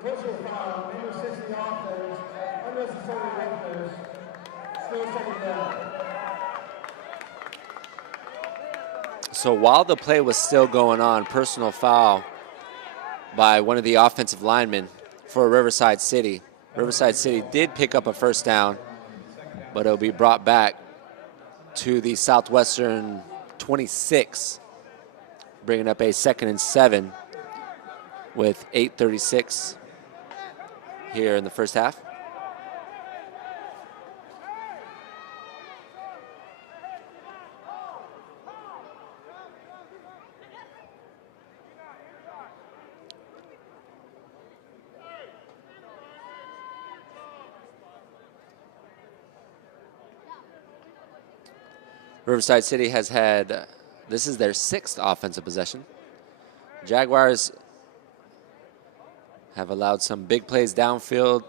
Personal foul, number 6 in the offense, unnecessary roughness, still 2nd down. So while the play was still going on, personal foul by one of the offensive linemen for Riverside City. Riverside City did pick up a first down, but it'll be brought back to the Southwestern 26, bringing up a 2nd and 7 with 8:36 here in the first half. Riverside City has had, this is their 6th offensive possession. Jaguars have allowed some big plays downfield.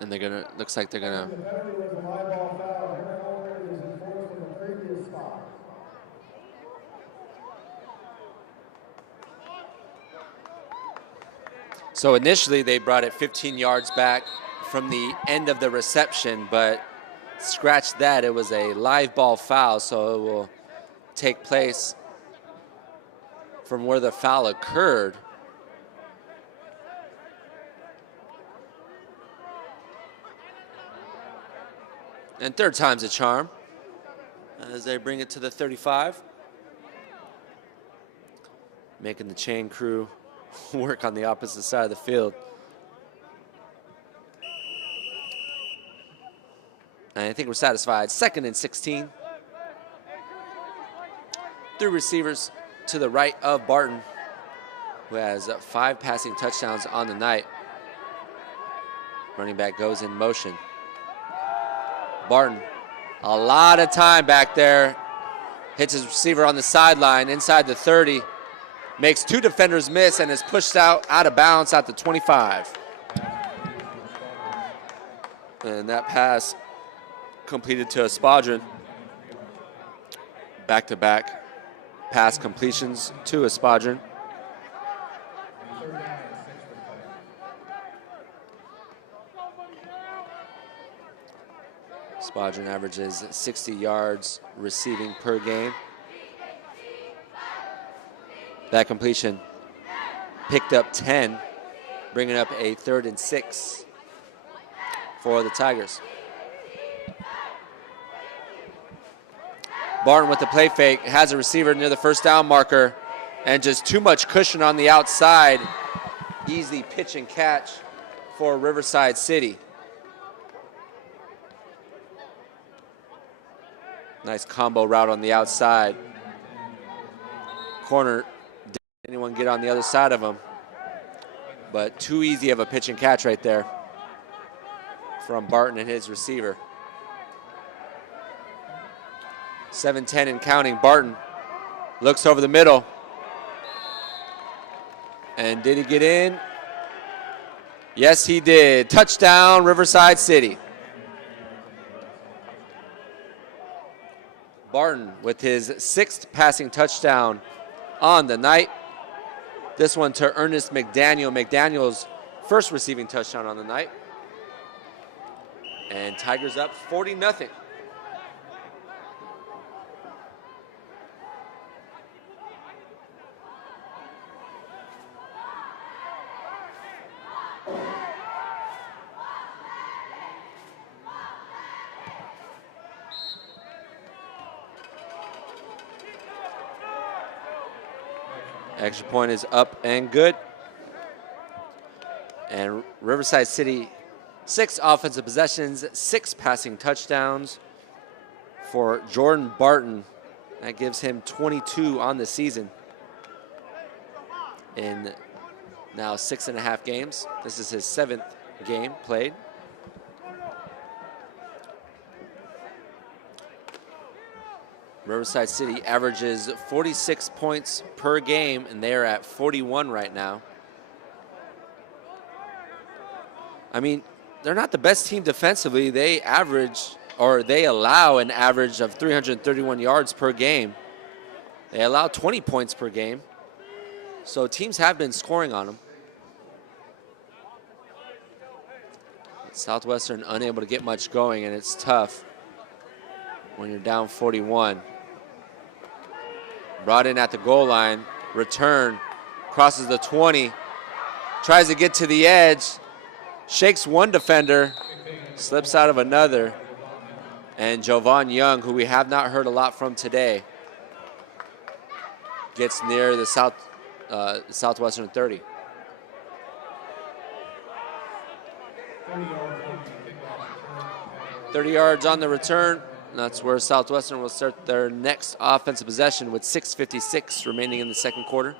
And they're gonna, looks like they're gonna. The penalty was a live ball foul. Henry Holder is enforced in the previous spot. So initially they brought it 15 yards back from the end of the reception, but scratch that, it was a live ball foul, so it will take place from where the foul occurred. And 3rd time's a charm as they bring it to the 35. Making the chain crew work on the opposite side of the field. And I think we're satisfied. 2nd and 16. 3 receivers to the right of Barton, who has 5 passing touchdowns on the night. Running back goes in motion. Barton, a lot of time back there. Hits his receiver on the sideline inside the 30. Makes 2 defenders miss and is pushed out of bounds at the 25. And that pass completed to Espadron. Back-to-back pass completions to Espadron. Espadron averages 60 yards receiving per game. That completion picked up 10, bringing up a 3rd and 6 for the Tigers. Barton with the play fake, has a receiver near the first down marker, and just too much cushion on the outside. Easy pitch and catch for Riverside City. Nice combo route on the outside. Corner, didn't anyone get on the other side of him, but too easy of a pitch and catch right there from Barton and his receiver. 7-10 and counting. Barton looks over the middle. And did he get in? Yes, he did. Touchdown, Riverside City. Barton with his 6th passing touchdown on the night. This one to Ernest McDaniel. McDaniel's first receiving touchdown on the night. And Tigers up 40-0. Extra point is up and good. And Riverside City, 6 offensive possessions, 6 passing touchdowns for Jordan Barton. That gives him 22 on the season in now 6.5 games. This is his 7th game played. Riverside City averages 46 points per game, and they are at 41 right now. I mean, they're not the best team defensively. They allow an average of 331 yards per game. They allow 20 points per game. So teams have been scoring on them. Southwestern unable to get much going, and it's tough when you're down 41. Brought in at the goal line, return, crosses the 20, tries to get to the edge, shakes one defender, slips out of another, and Jovan Young, who we have not heard a lot from today, gets near the Southwestern 30. 30 yards on the return. That's where Southwestern will start their next offensive possession with 6:56 remaining in the second quarter.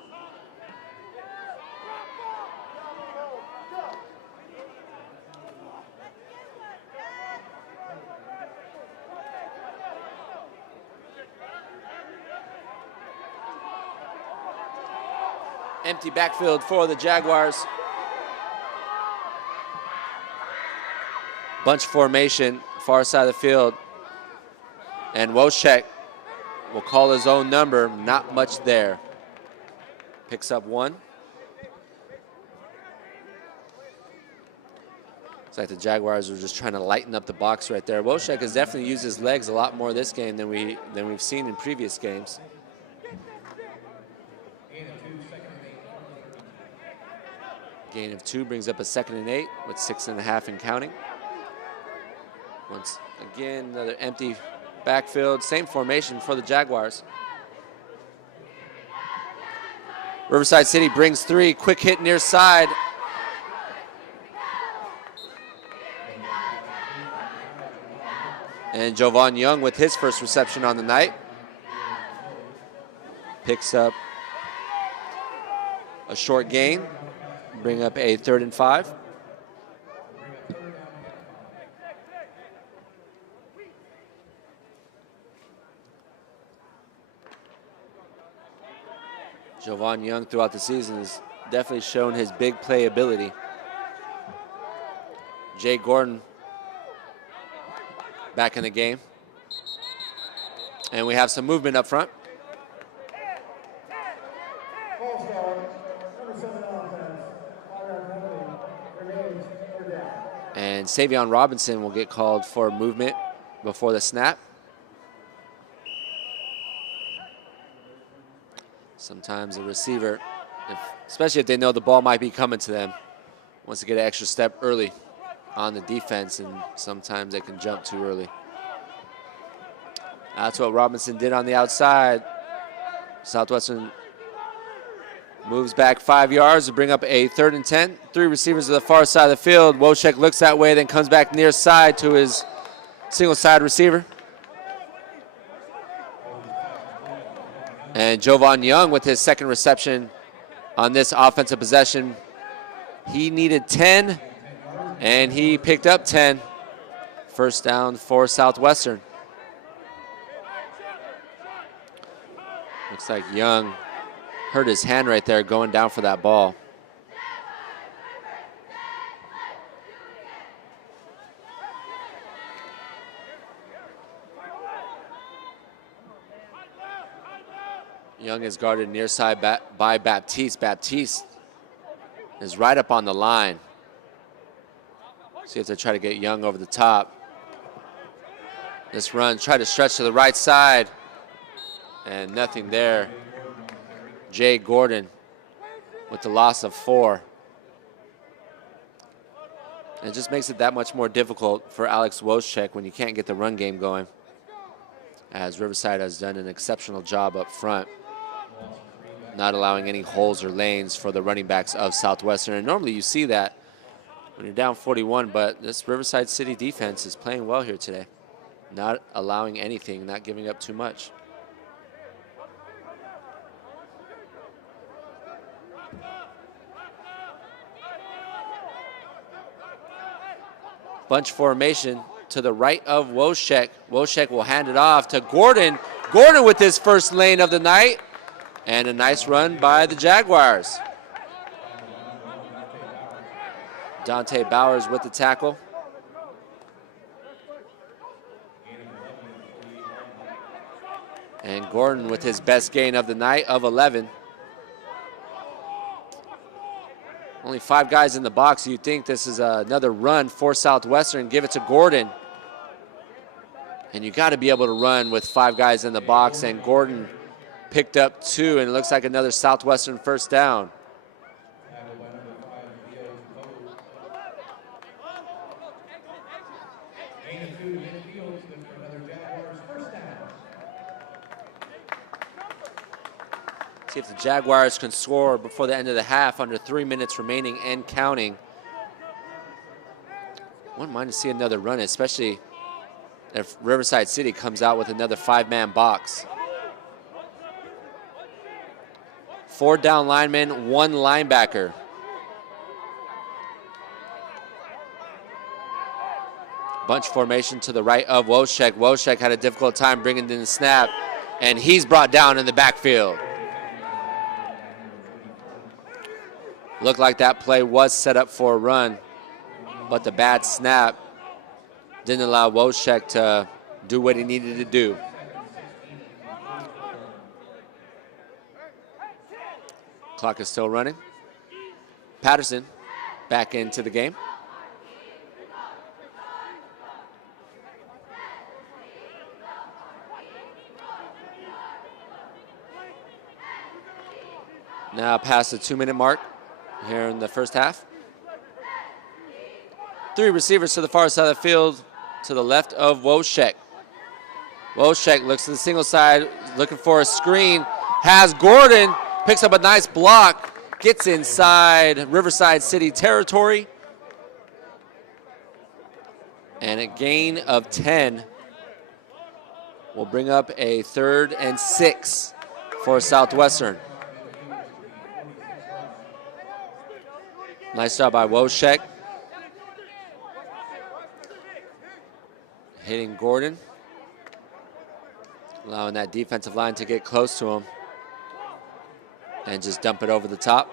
Empty backfield for the Jaguars. Bunch formation, far side of the field. And Woschek will call his own number. Not much there. Picks up 1. It's like the Jaguars are just trying to lighten up the box right there. Woschek has definitely used his legs a lot more this game than we've seen in previous games. Gain of 2 brings up a 2nd and 8 with 6.5 and counting. Once again, another empty backfield, same formation for the Jaguars. Riverside City brings 3, quick hit near side. And Jovan Young with his first reception on the night. Picks up a short gain, bring up a 3rd and 5. Jovan Young throughout the season has definitely shown his big play ability. Jay Gordon back in the game. And we have some movement up front. And Savion Robinson will get called for movement before the snap. Sometimes a receiver, especially if they know the ball might be coming to them, wants to get an extra step early on the defense, and sometimes they can jump too early. That's what Robinson did on the outside. Southwestern moves back 5 yards to bring up a 3rd and 10. 3 receivers to the far side of the field. Wojcik looks that way, then comes back near side to his single side receiver. And Jovan Young with his 2nd reception on this offensive possession. He needed 10, and he picked up 10. First down for Southwestern. Looks like Young hurt his hand right there going down for that ball. Young is guarded near side by Baptiste. Baptiste is right up on the line. See if they try to get Young over the top. This run, try to stretch to the right side, and nothing there. Jay Gordon with the loss of 4. And it just makes it that much more difficult for Alex Wojcik when you can't get the run game going, as Riverside has done an exceptional job up front, not allowing any holes or lanes for the running backs of Southwestern. And normally you see that when you're down 41, but this Riverside City defense is playing well here today, not allowing anything, not giving up too much. Bunch formation to the right of Wojcik. Wojcik will hand it off to Gordon. Gordon with his first lane of the night. And a nice run by the Jaguars. Dante Bowers with the tackle. And Gordon with his best gain of the night of 11. Only 5 guys in the box. You think this is another run for Southwestern. Give it to Gordon. And you got to be able to run with 5 guys in the box. And Gordon picked up 2, and it looks like another Southwestern first down. See if the Jaguars can score before the end of the half, under 3 minutes remaining and counting. Wouldn't mind to see another run, especially if Riverside City comes out with another 5-man box. 4 down linemen, 1 linebacker. Bunch formation to the right of Wojcik. Wojcik had a difficult time bringing in the snap, and he's brought down in the backfield. Looked like that play was set up for a run, but the bad snap didn't allow Wojcik to do what he needed to do. Clock is still running. Patterson back into the game. Now past the 2-minute mark here in the first half. 3 receivers to the far side of the field, to the left of Wojcik. Wojcik looks to the single side, looking for a screen. Has Gordon, picks up a nice block, gets inside Riverside City territory. And a gain of 10 will bring up a 3rd and 6 for Southwestern. Nice job by Wojcik. Hitting Gordon. Allowing that defensive line to get close to him. And just dump it over the top.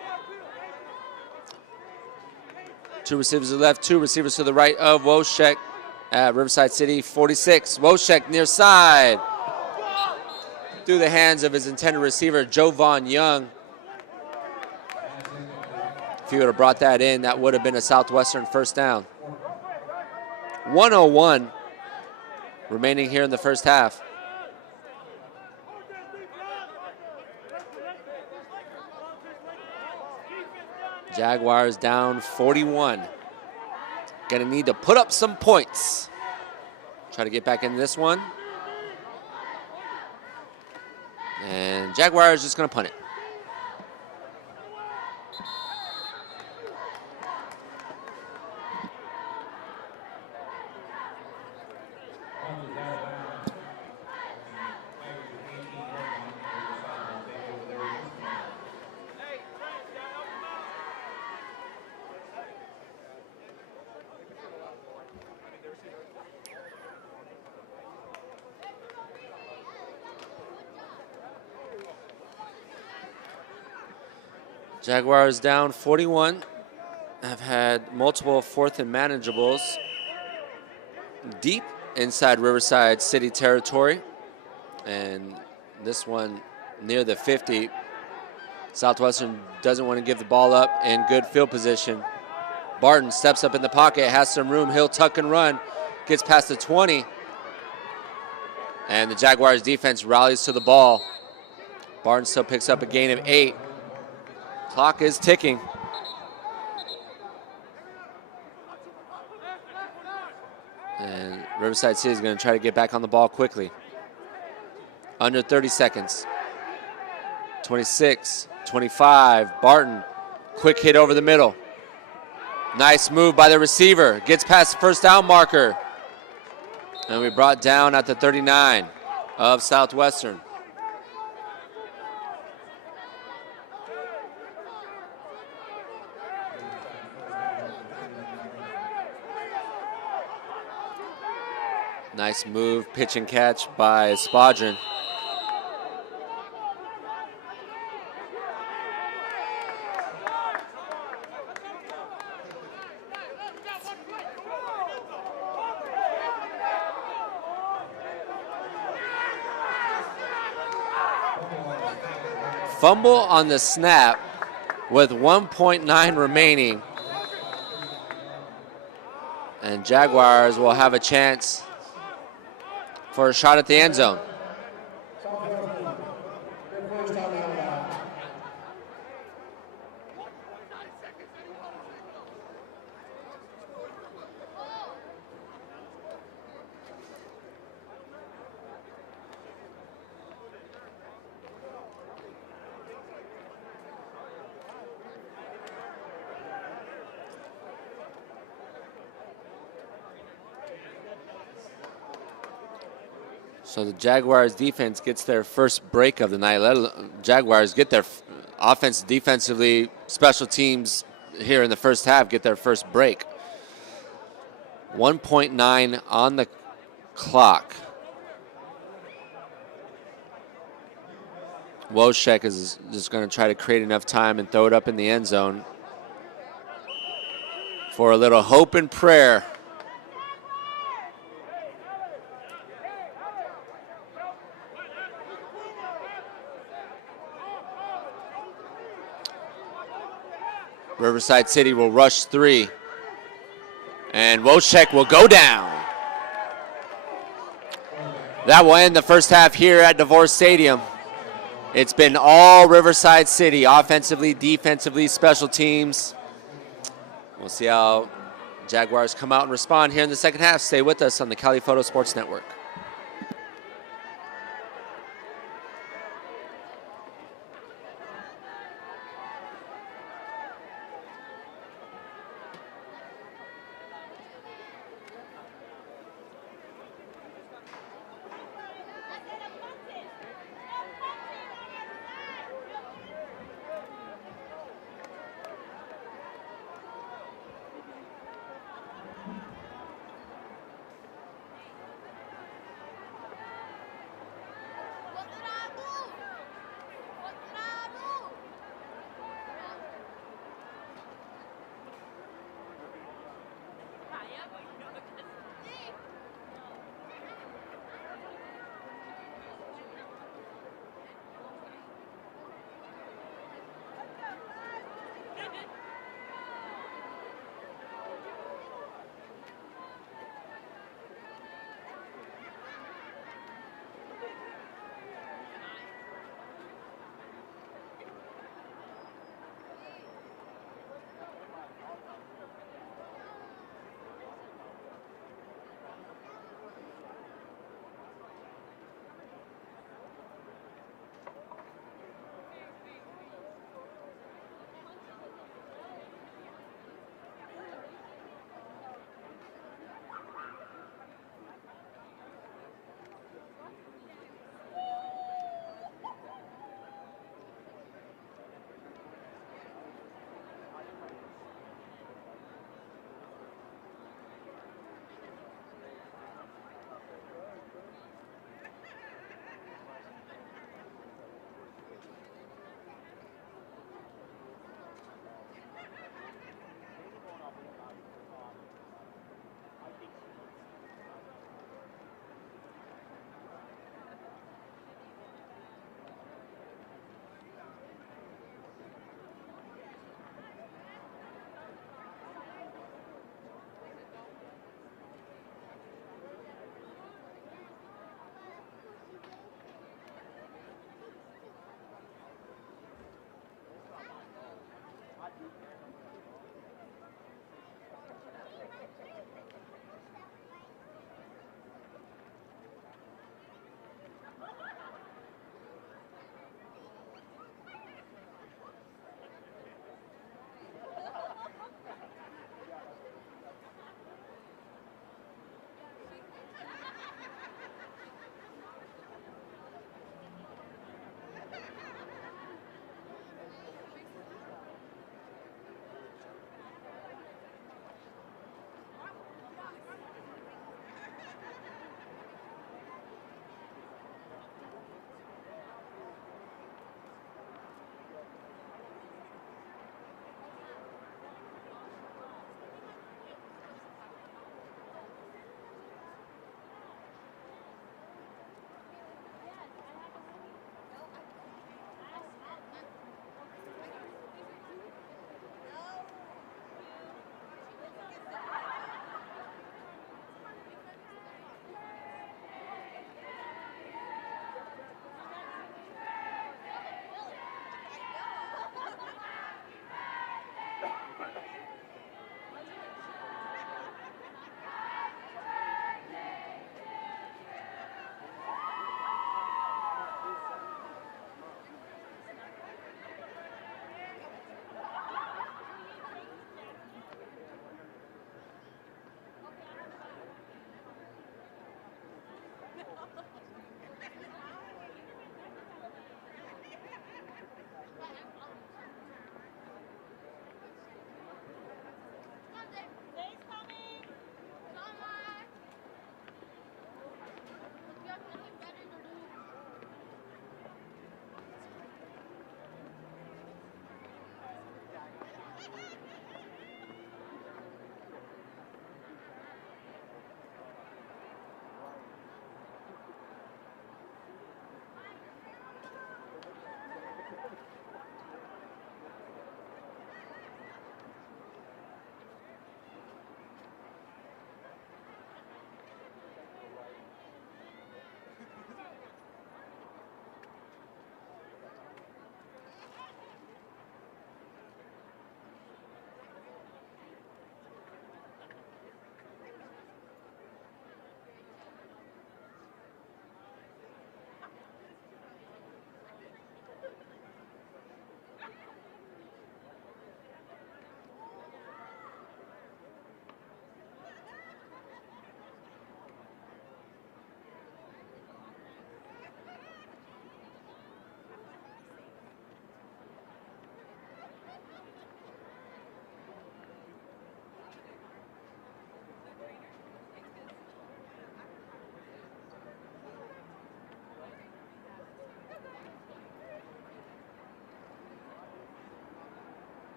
2 receivers to the left, 2 receivers to the right of Wojcik at Riverside City 46. Wojcik near side. Through the hands of his intended receiver, Jovan Young. If he would have brought that in, that would have been a Southwestern first down. 1:01 remaining here in the first half. Jaguars down 41. Gonna need to put up some points. Try to get back in this one. And Jaguars just gonna punt it. Jaguars down 41. Have had multiple 4th and manageables deep inside Riverside City territory. And this one near the 50. Southwestern doesn't want to give the ball up in good field position. Barton steps up in the pocket, has some room. He'll tuck and run. Gets past the 20. And the Jaguars defense rallies to the ball. Barton still picks up a gain of 8. Clock is ticking. And Riverside City is going to try to get back on the ball quickly. Under 30 seconds. 26, 25, Barton. Quick hit over the middle. Nice move by the receiver. Gets past the first down marker. And we brought down at the 39 of Southwestern. Nice move, pitch and catch by Spadron. Fumble on the snap with 1.9 remaining. And Jaguars will have a chance for a shot at the end zone. So the Jaguars defense gets their first break of the night. Jaguars get their offense, defensively, special teams here in the first half get their first break. 1.9 on the clock. Wojcik is just going to try to create enough time and throw it up in the end zone for a little hope and prayer. Riverside City will rush 3. And Wojcik will go down. That will end the first half here at DeVore Stadium. It's been all Riverside City, offensively, defensively, special teams. We'll see how Jaguars come out and respond here in the second half. Stay with us on the Cali Photo Sports Network.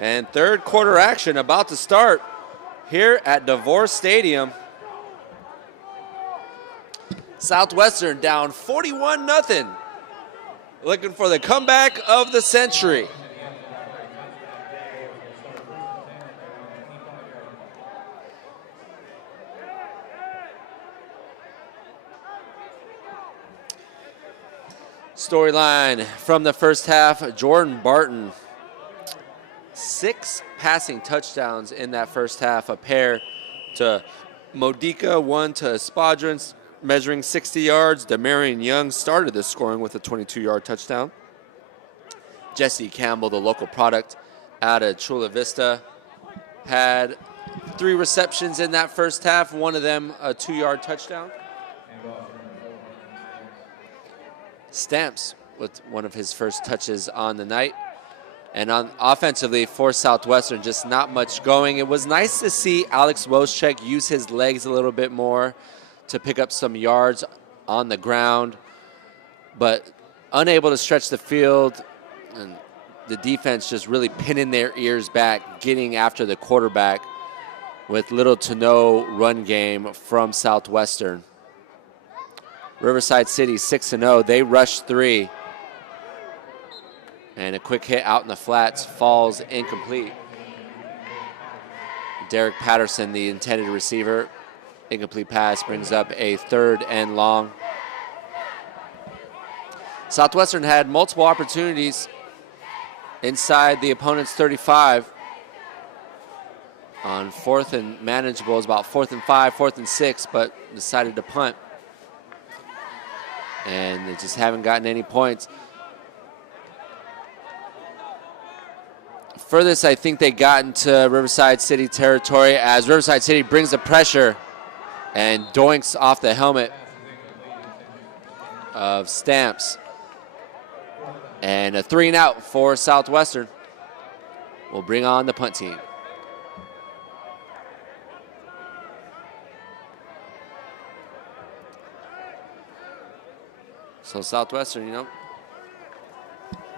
And third quarter action about to start here at DeVore Stadium. Southwestern down 41-0. Looking for the comeback of the century. Storyline from the first half, Jordan Barton. 6 passing touchdowns in that first half, a pair to Modica, one to Spadrons, measuring 60 yards. Demarion Young started the scoring with a 22-yard touchdown. Jesse Campbell, the local product out of Chula Vista, had 3 receptions in that first half, one of them a 2-yard touchdown. Stamps with one of his first touches on the night. And on offensively for Southwestern, just not much going. It was nice to see Alex Woschek use his legs a little bit more to pick up some yards on the ground, but unable to stretch the field, and the defense just really pinning their ears back, getting after the quarterback with little to no run game from Southwestern. Riverside City 6-0. They rushed 3. And a quick hit out in the flats falls incomplete. Derek Patterson, the intended receiver. Incomplete pass brings up a 3rd and long. Southwestern had multiple opportunities inside the opponent's 35. On 4th and manageable, is about 4th and 5, 4th and 6, but decided to punt. And they just haven't gotten any points. Furthest I think they got into Riverside City territory as Riverside City brings the pressure and doinks off the helmet of Stamps. And a 3-and-out for Southwestern. Will bring on the punt team. So Southwestern,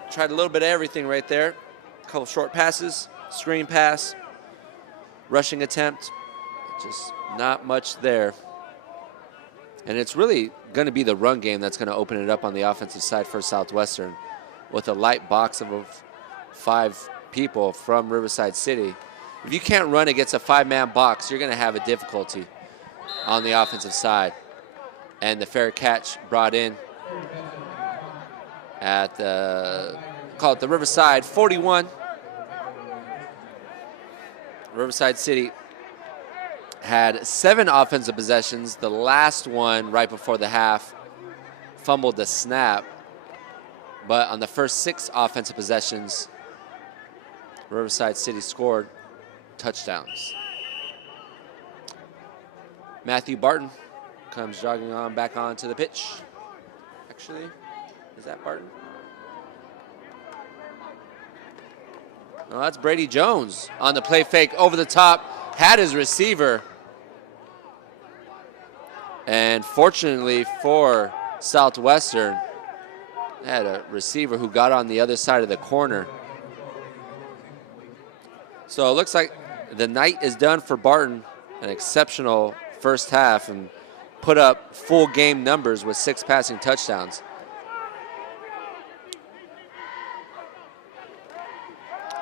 tried a little bit of everything right there. A couple short passes, screen pass, rushing attempt. Just not much there. And it's really going to be the run game that's going to open it up on the offensive side for Southwestern with a light box of 5 people from Riverside City. If you can't run against a 5-man box, you're going to have a difficulty on the offensive side. And the fair catch brought in at the, call it the Riverside 41. Riverside City had 7 offensive possessions. The last one right before the half fumbled the snap. But on the first 6 offensive possessions, Riverside City scored touchdowns. Matthew Barton comes jogging on back onto the pitch. Actually, is that Barton? No, that's Brady Jones on the play fake over the top, had his receiver. And fortunately for Southwestern, had a receiver who got on the other side of the corner. So it looks like the night is done for Barton. An exceptional first half and put up full game numbers with 6 passing touchdowns.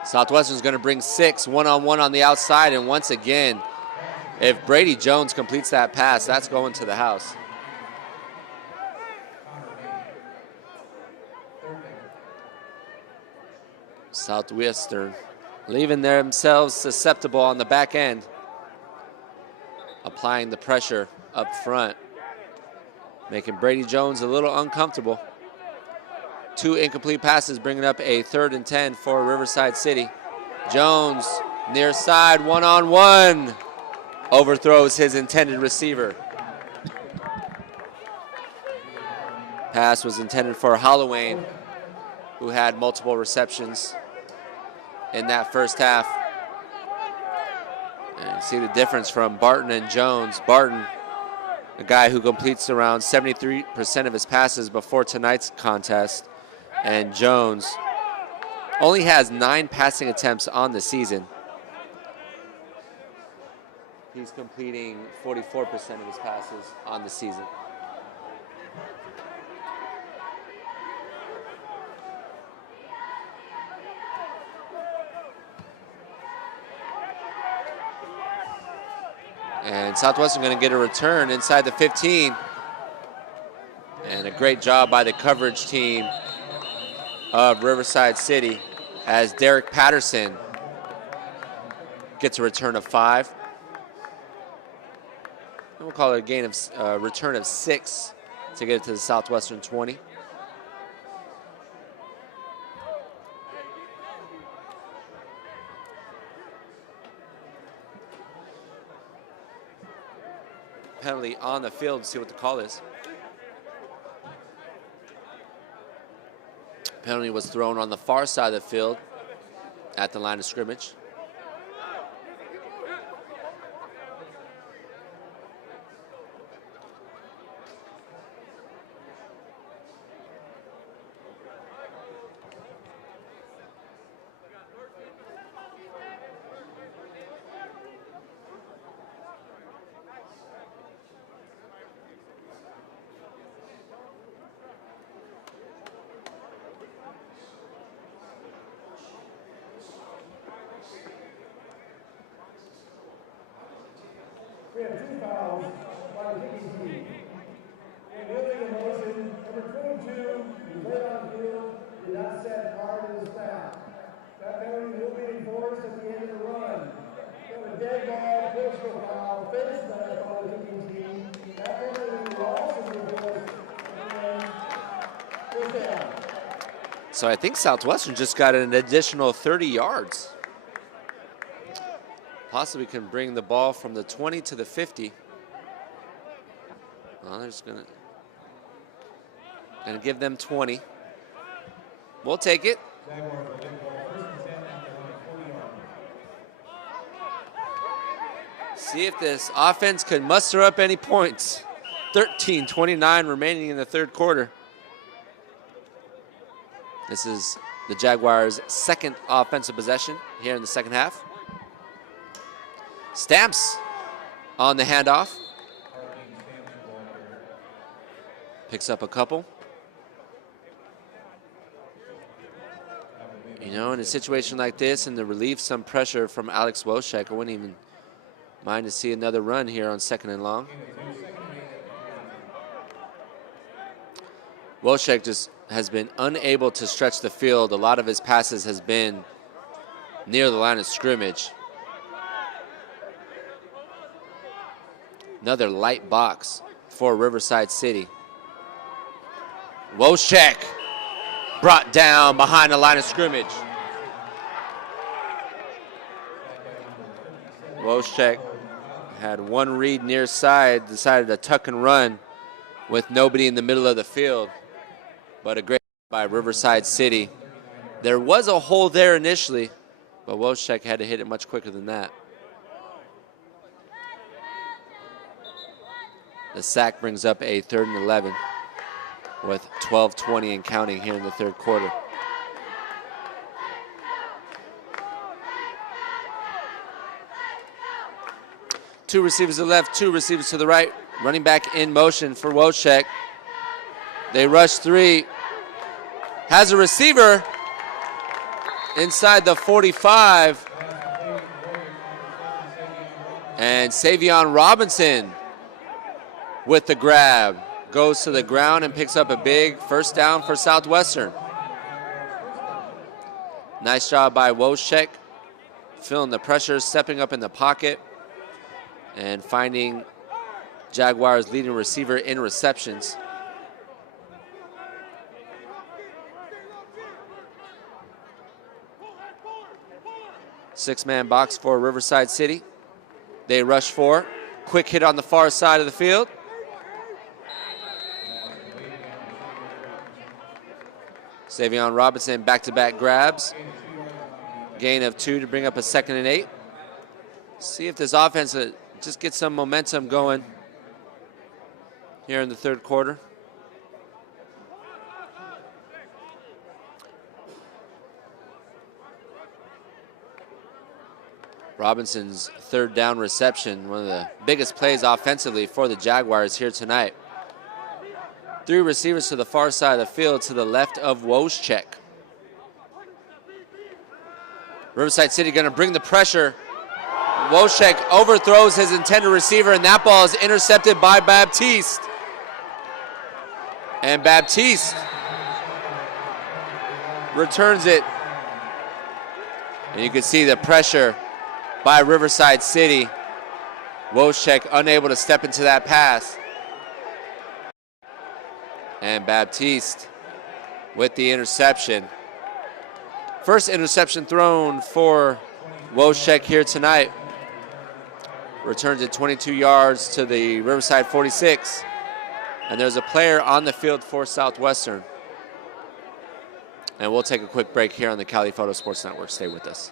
Southwestern's going to bring 6 one-on-one on the outside, and once again, if Brady Jones completes that pass, that's going to the house. Southwestern leaving themselves susceptible on the back end, applying the pressure up front, making Brady Jones a little uncomfortable. 2 incomplete passes, bringing up a 3rd and 10 for Riverside City. Jones near side, one-on-one, overthrows his intended receiver. Pass was intended for Holloway, who had multiple receptions in that first half. And you see the difference from Barton and Jones. Barton, a guy who completes around 73% of his passes before tonight's contest, and Jones only has 9 passing attempts on the season. He's completing 44% of his passes on the season. And Southwestern going to get a return inside the 15. And a great job by the coverage team of Riverside City as Derek Patterson gets a return of 5. And we'll call it a gain of return of 6 to get it to the Southwestern 20. Penalty on the field. See what the call is. Penalty was thrown on the far side of the field at the line of scrimmage. We have 2 fouls by the kicking team. In wielding a motion, number 22, who laid on the field, did not set hard in his foul. That penalty will be enforced at the end of the run. We have a dead ball, personal foul, face mask by the kicking team. That penalty will also be enforced and first down. So I think Southwestern just got an additional 30 yards. Possibly can bring the ball from the 20 to the 50. Well, they're just gonna give them 20. We'll take it. See if this offense could muster up any points. 13:29 remaining in the third quarter. This is the Jaguars' second offensive possession here in the second half. Stamps on the handoff. Picks up a couple. You know, in a situation like this and to relieve some pressure from Alex Woshek, I wouldn't even mind to see another run here on 2nd and long. Woshek just has been unable to stretch the field. A lot of his passes has been near the line of scrimmage. Another light box for Riverside City. Woshek brought down behind the line of scrimmage. Woshek had one read near side, decided to tuck and run with nobody in the middle of the field. But a great by Riverside City. There was a hole there initially, but Woshek had to hit it much quicker than that. The sack brings up a 3rd and 11 with 12:20 and counting here in the third quarter. Two receivers to the left, 2 receivers to the right. Running back in motion for Woshek. They rush 3. Has a receiver inside the 45. And Savion Robinson with the grab. Goes to the ground and picks up a big first down for Southwestern. Nice job by Woshek, feeling the pressure, stepping up in the pocket, and finding Jaguars' leading receiver in receptions. Six-man box for Riverside City. They rush 4. Quick hit on the far side of the field. Savion Robinson back-to-back grabs. Gain of 2 to bring up a 2nd and 8. See if this offense just gets some momentum going here in the third quarter. Robinson's third down reception, one of the biggest plays offensively for the Jaguars here tonight. 3 receivers to the far side of the field to the left of Wojciech. Riverside City going to bring the pressure. Wojciech overthrows his intended receiver, and that ball is intercepted by Baptiste. And Baptiste returns it. And you can see the pressure by Riverside City. Wojciech unable to step into that pass. And Baptiste with the interception. First interception thrown for Wojciech here tonight. Returns it 22 yards to the Riverside 46. And there's a player on the field for Southwestern. And we'll take a quick break here on the Cali Photo Sports Network. Stay with us.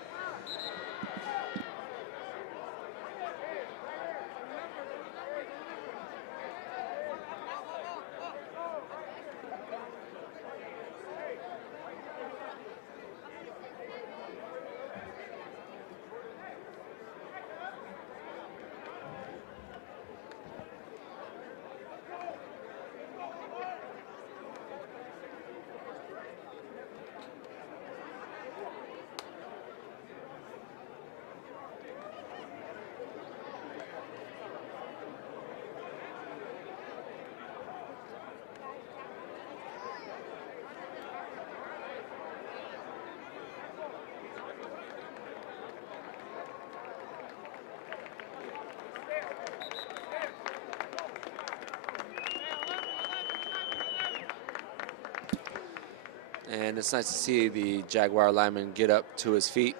And it's nice to see the Jaguar lineman get up to his feet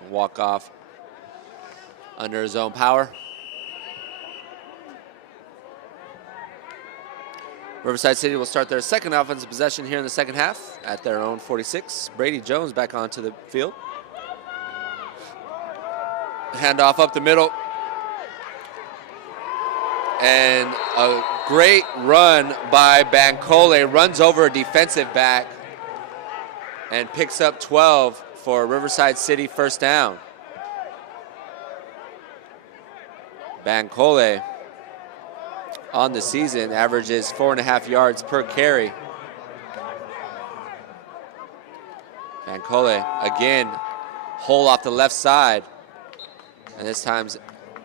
and walk off under his own power. Riverside City will start their second offensive possession here in the second half at their own 46. Brady Jones back onto the field. Handoff up the middle. And a great run by Bancole. Runs over a defensive back and picks up 12 for Riverside City first down. Bancole on the season averages 4.5 yards per carry. Bancole again, hole off the left side. And this time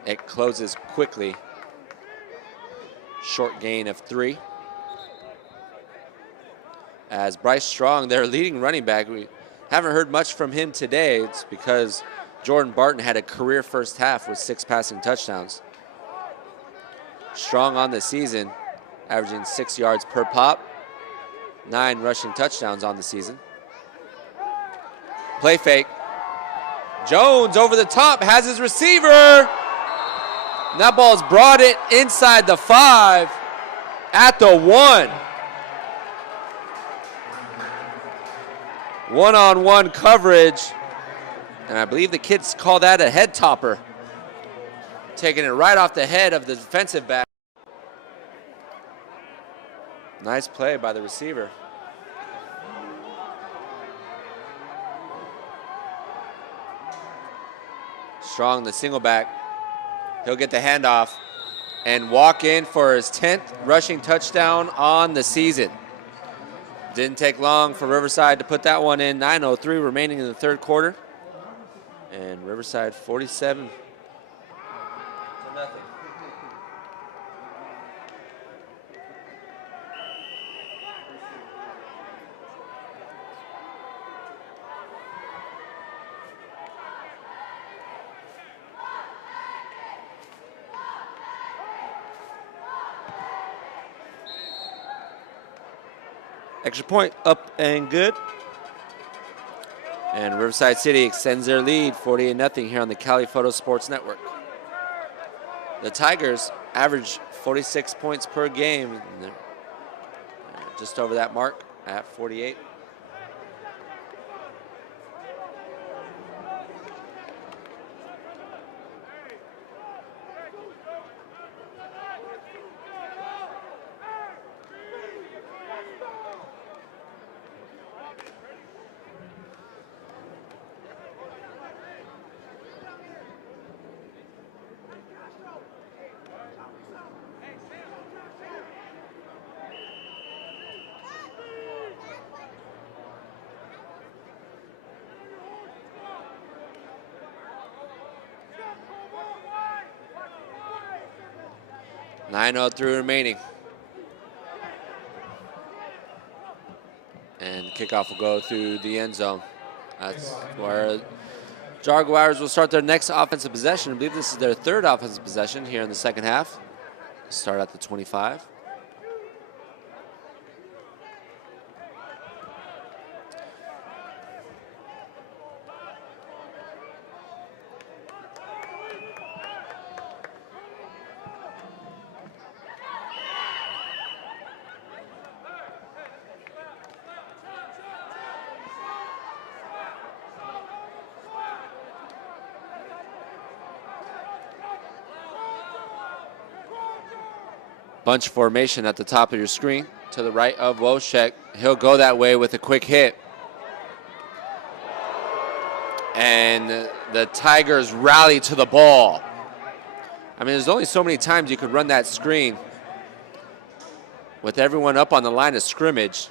it closes quickly. Short gain of 3. As Bryce Strong, their leading running back, we haven't heard much from him today. It's because Jordan Barton had a career first half with 6 passing touchdowns. Strong on the season, averaging 6 yards per pop, 9 rushing touchdowns on the season. Play fake. Jones over the top, has his receiver. And that ball's brought it inside the 5 at the 1. One-on-one coverage, and I believe the kids call that a head topper. Taking it right off the head of the defensive back. Nice play by the receiver. Strong, the single back. He'll get the handoff and walk in for his 10th rushing touchdown on the season. Didn't take long for Riverside to put that one in. 9:03 remaining in the third quarter. And Riverside 47 to nothing. Extra point up and good. And Riverside City extends their lead 48-0 here on the Cali Photo Sports Network. The Tigers average 46 points per game. And they're just over that mark at 48. 9:03 remaining. And kickoff will go through the end zone. That's where Jaguars will start their next offensive possession. I believe this is their third offensive possession here in the second half. Start at the 25. Bunch formation at the top of your screen to the right of Wojciech. He'll go that way with a quick hit. And the Tigers rally to the ball. I mean, there's only so many times you could run that screen with everyone up on the line of scrimmage.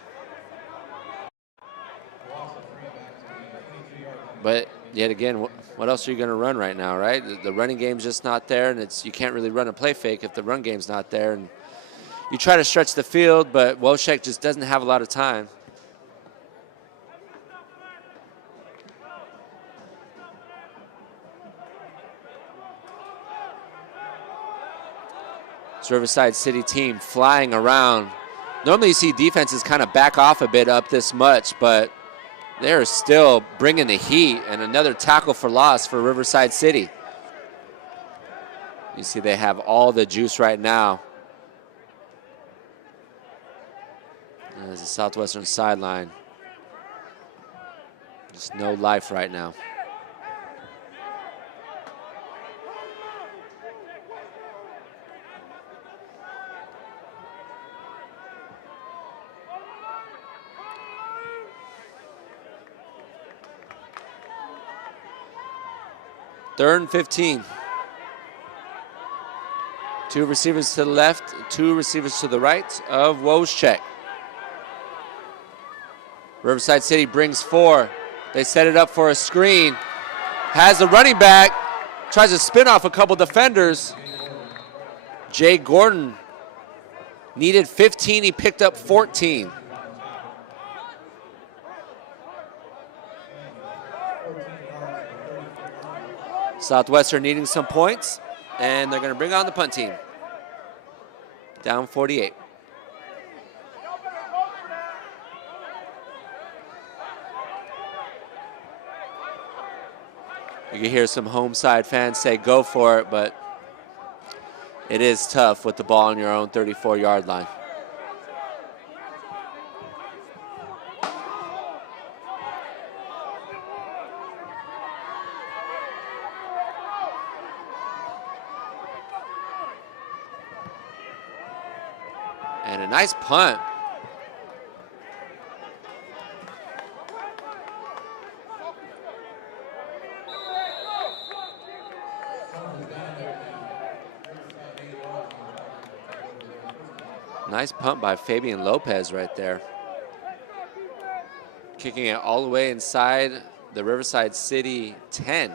But yet again, what else are you going to run right now, right? The running game's just not there, and you can't really run a play fake if the run game's not there. And you try to stretch the field, but Wojciech just doesn't have a lot of time. This Riverside City team flying around. Normally you see defenses kind of back off a bit up this much, but they're still bringing the heat, and another tackle for loss for Riverside City. You see they have all the juice right now. And there's a Southwestern sideline. Just no life right now. Third and 15. Two receivers to the left, two receivers to the right of Wojciech. Riverside City brings four. They set it up for a screen. Has the running back, tries to spin off a couple defenders. Jay Gordon needed 15, he picked up 14. Southwestern needing some points, and they're going to bring on the punt team. Down 48. You can hear some home side fans say go for it, but it is tough with the ball on your own 34-yard line. And a nice punt. Nice punt by Fabian Lopez right there. Kicking it all the way inside the Riverside City 10.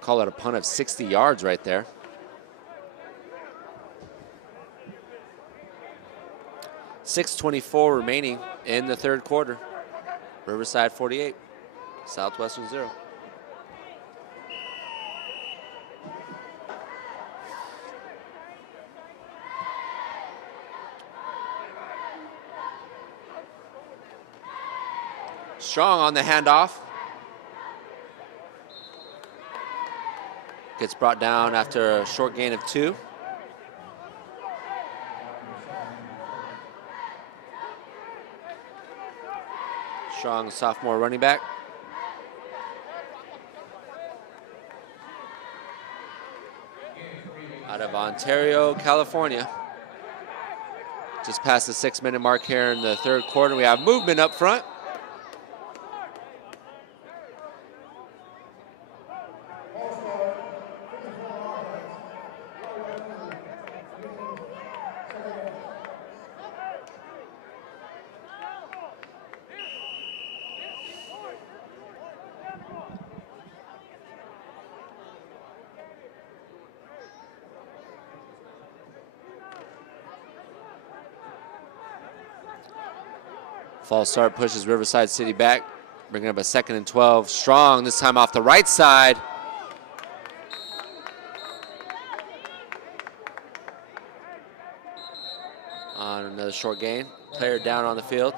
Call it a punt of 60 yards right there. .6:24 remaining in the third quarter. Riverside 48, Southwestern 0. Strong on the handoff. Gets brought down after a short gain of 2. Strong sophomore running back. Out of Ontario, California. Just past the 6-minute mark here in the third quarter. We have movement up front. False start pushes Riverside City back, bringing up a 2nd and 12. Strong, this time off the right side. On another short gain. Player down on the field.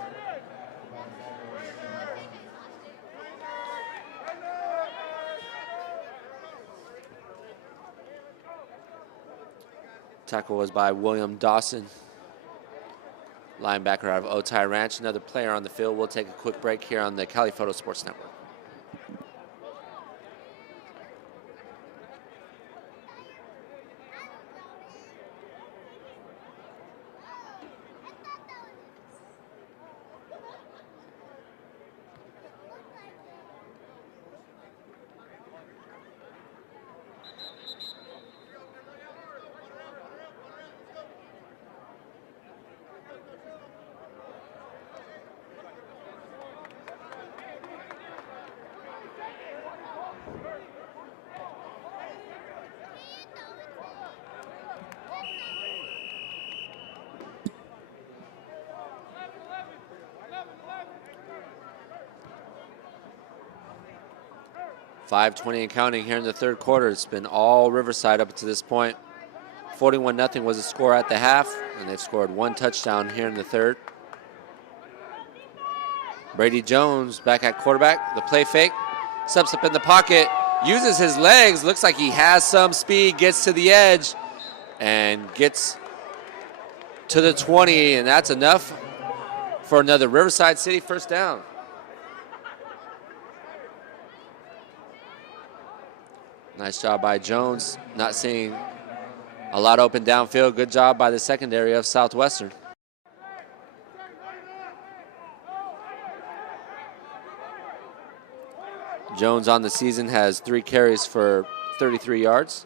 Tackle was by William Dawson, linebacker out of Otay Ranch. Another player on the field. We'll take a quick break here on the Cali Photo Sports Network. .5:20 and counting here in the third quarter. It's been all Riverside up to this point. 41-0 was the score at the half, and they've scored 1 touchdown here in the third. Brady Jones back at quarterback. The play fake. Steps up in the pocket. Uses his legs. Looks like he has some speed. Gets to the edge and gets to the 20, and that's enough for another Riverside City first down. Nice job by Jones, not seeing a lot open downfield. Good job by the secondary of Southwestern. Jones on the season has 3 carries for 33 yards.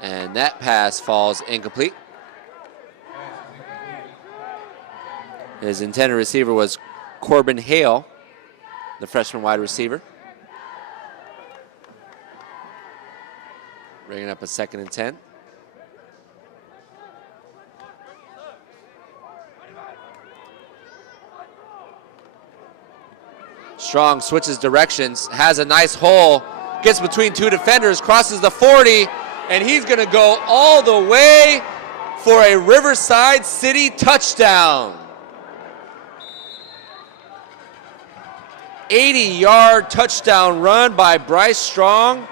And that pass falls incomplete. His intended receiver was Corbin Hale, the freshman wide receiver. Bringing up a 2nd and 10. Strong switches directions, has a nice hole, gets between 2 defenders, crosses the 40, and he's gonna go all the way for a Riverside City touchdown. 80-yard touchdown run by Bryce Strong,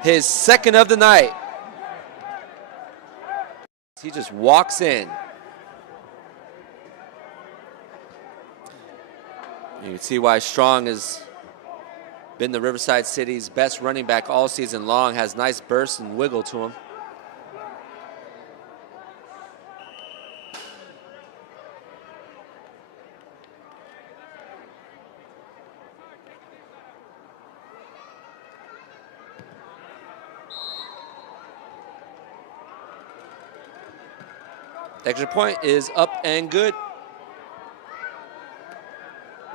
his 2nd of the night. He just walks in. You can see why Strong has been the Riverside City's best running back all season long, has nice burst and wiggle to him. The extra point is up and good.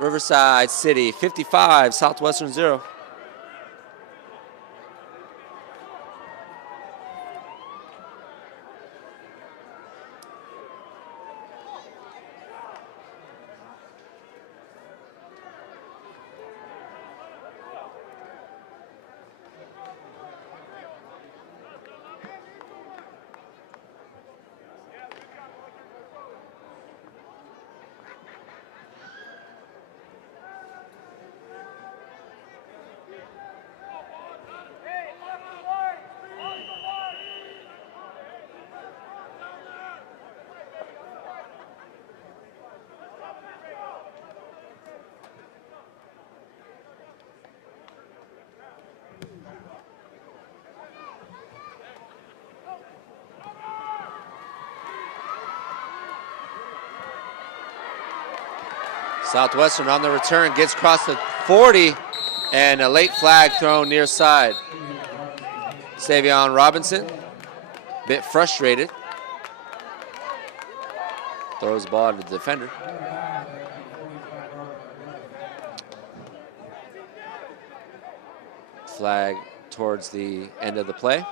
Riverside City 55, Southwestern 0. Southwestern on the return gets across the 40, and a late flag thrown near side. Savion Robinson, a bit frustrated. Throws the ball to the defender. Flag towards the end of the play.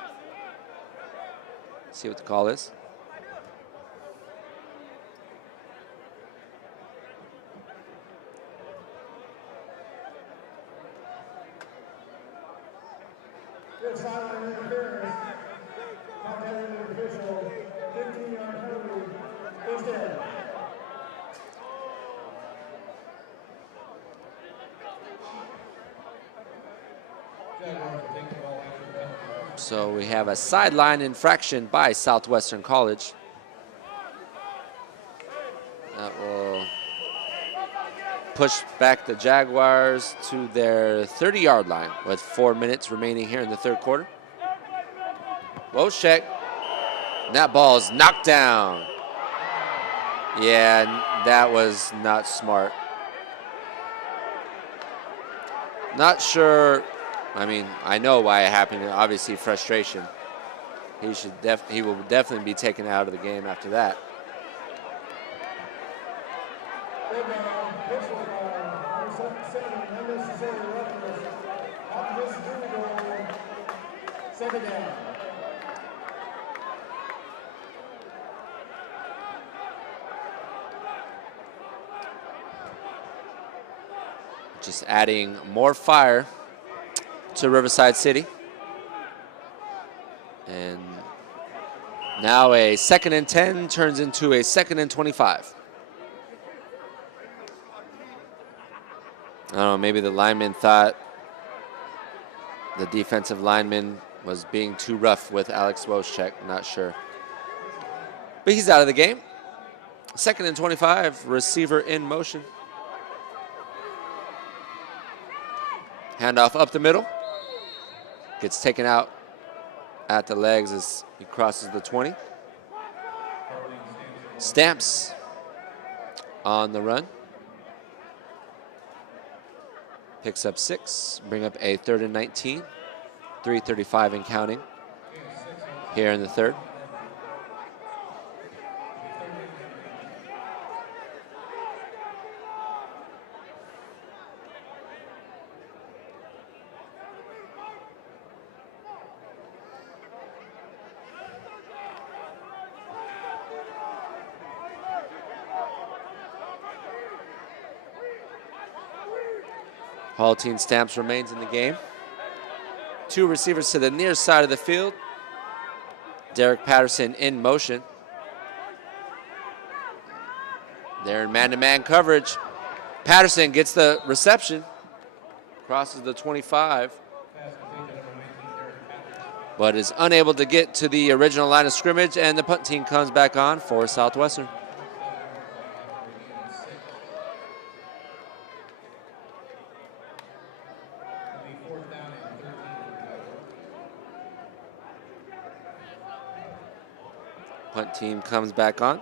See what the call is. This sideline interference. Contact with the official. 15-yard penalty. Vista. So we have a sideline infraction by Southwestern College. That will push back the Jaguars to their 30-yard line with 4 minutes remaining here in the third quarter. Wojciech. That ball is knocked down. Yeah, that was not smart. Not sure. I mean, I know why it happened. Obviously, frustration. He will definitely be taken out of the game after that. Second down. Just adding more fire to Riverside City. And now a 2nd and 10 turns into a 2nd and 25. I don't know, maybe the lineman thought the defensive lineman was being too rough with Alex Wojciech, not sure. But he's out of the game. 2nd and 25, receiver in motion. Handoff up the middle. Gets taken out at the legs as he crosses the 20. Stamps on the run. Picks up 6, bring up a 3rd and 19. 3:35 and counting here in the third. Haltine Stamps remains in the game. 2 receivers to the near side of the field. Derek Patterson in motion. They're in man-to-man coverage. Patterson gets the reception. Crosses the 25. But is unable to get to the original line of scrimmage, and the punt team comes back on for Southwestern. Punt team comes back on.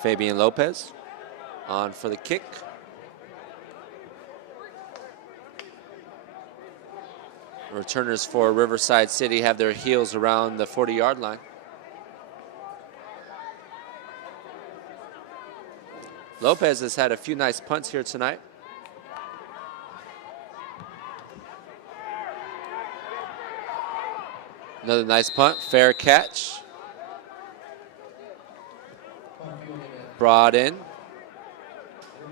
Fabian Lopez on for the kick. Returners for Riverside City have their heels around the 40-yard line. Lopez has had a few nice punts here tonight. Another nice punt, fair catch. Brought in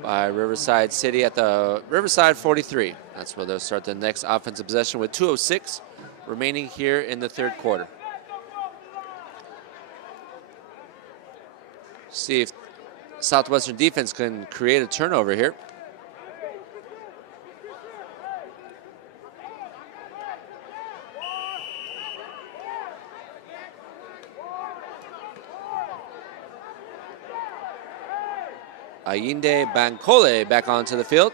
by Riverside City at the Riverside 43. That's where they'll start the next offensive possession with 2:06 remaining here in the third quarter. See if Southwestern defense can create a turnover here. Ayinde Bankole back onto the field.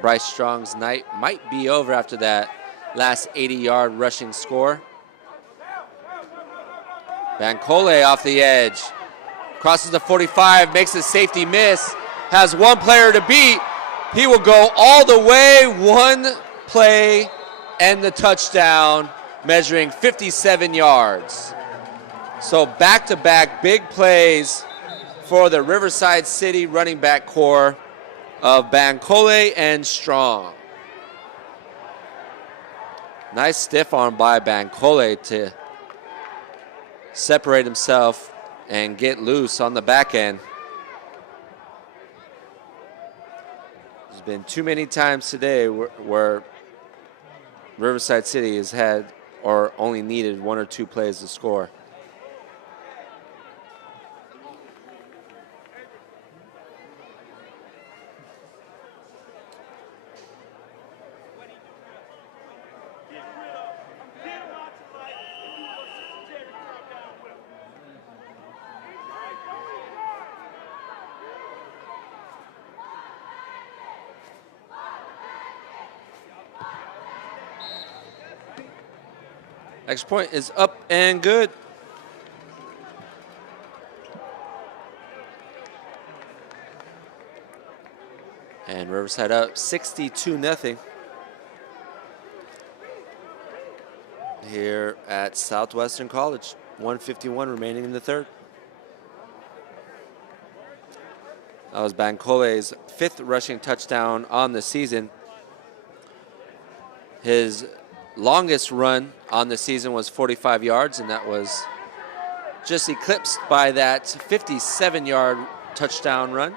Bryce Strong's night might be over after that last 80-yard rushing score. Bankole off the edge. Crosses the 45, makes a safety miss. Has one player to beat. He will go all the way, one play, and the touchdown, measuring 57 yards. So back-to-back big plays for the Riverside City running back core of Bankole and Strong. Nice stiff arm by Bankole to separate himself and get loose on the back end. There's been too many times today where Riverside City has had or only needed 1 or 2 plays to score. Extra point is up and good. And Riverside up 62-0 here at Southwestern College. 1:51 remaining in the third. That was Bancole's 5th rushing touchdown on the season. His longest run on the season was 45 yards, and that was just eclipsed by that 57-yard touchdown run.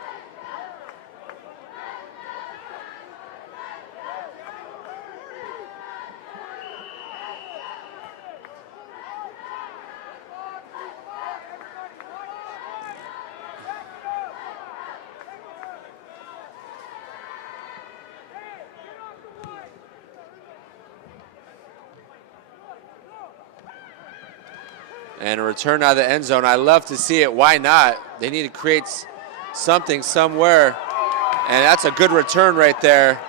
And a return out of the end zone. I love to see it. Why not? They need to create something somewhere. And that's a good return right there.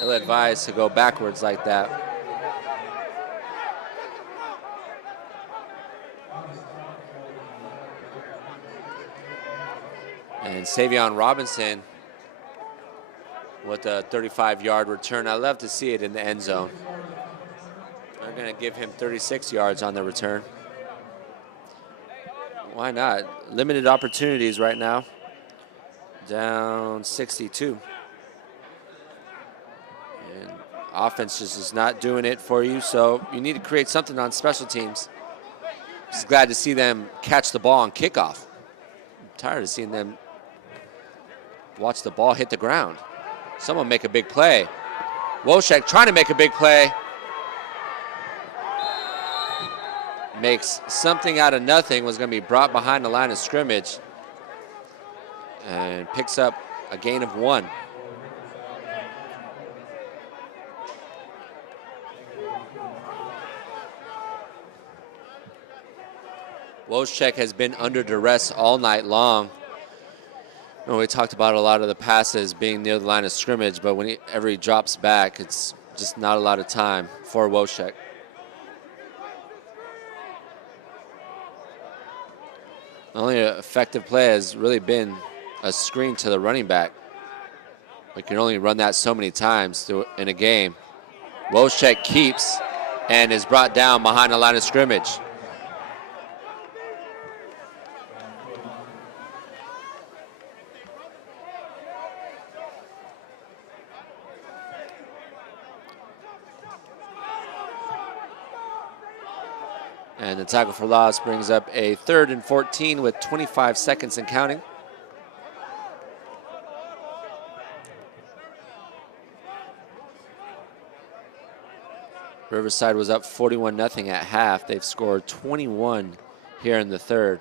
Ill advised to go backwards like that. And Savion Robinson with a 35-yard return. I love to see it in the end zone. They're going to give him 36 yards on the return. Why not? Limited opportunities right now. Down 62. And offense just is not doing it for you, so you need to create something on special teams. Just glad to see them catch the ball on kickoff. I'm tired of seeing them watch the ball hit the ground. Someone make a big play. Woshek trying to make a big play. Makes something out of nothing, was going to be brought behind the line of scrimmage, and picks up a gain of 1. Woshek has been under duress all night long. You know, we talked about a lot of the passes being near the line of scrimmage, but whenever he drops back, it's just not a lot of time for Woshek. The only effective play has really been a screen to the running back. We can only run that so many times in a game. Woshek keeps and is brought down behind the line of scrimmage. And the tackle for loss brings up a 3rd and 14 with 25 seconds and counting. Riverside was up 41-0 at half. They've scored 21 here in the third.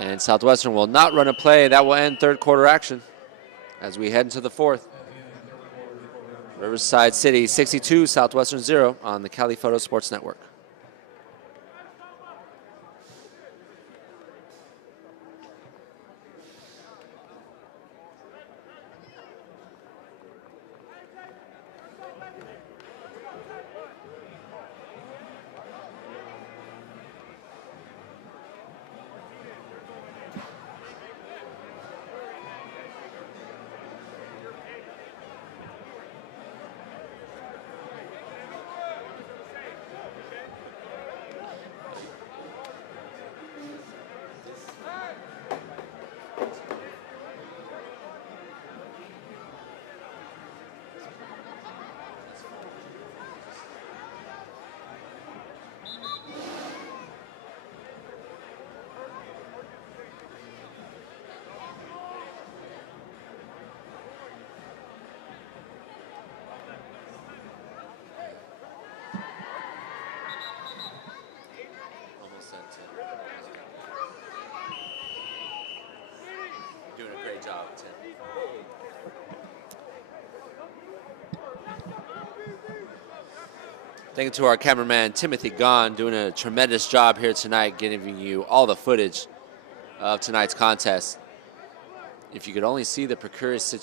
And Southwestern will not run a play. That will end third quarter action as we head into the fourth. Riverside City 62, Southwestern 0 on the Cali Photo Sports Network. job, Tim. Thank you to our cameraman, Timothy Gahn, doing a tremendous job here tonight, giving you all the footage of tonight's contest. If you could only see the precarious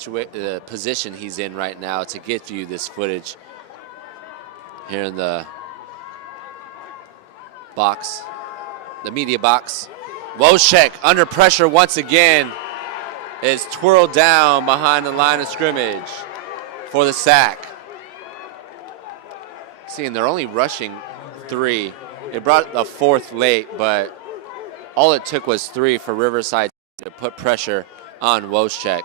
position he's in right now to get you this footage here in the box, the media box. Wojcik under pressure once again is twirled down behind the line of scrimmage for the sack. Seeing they're only rushing 3. They brought the 4th late, but all it took was 3 for Riverside to put pressure on Wojcik.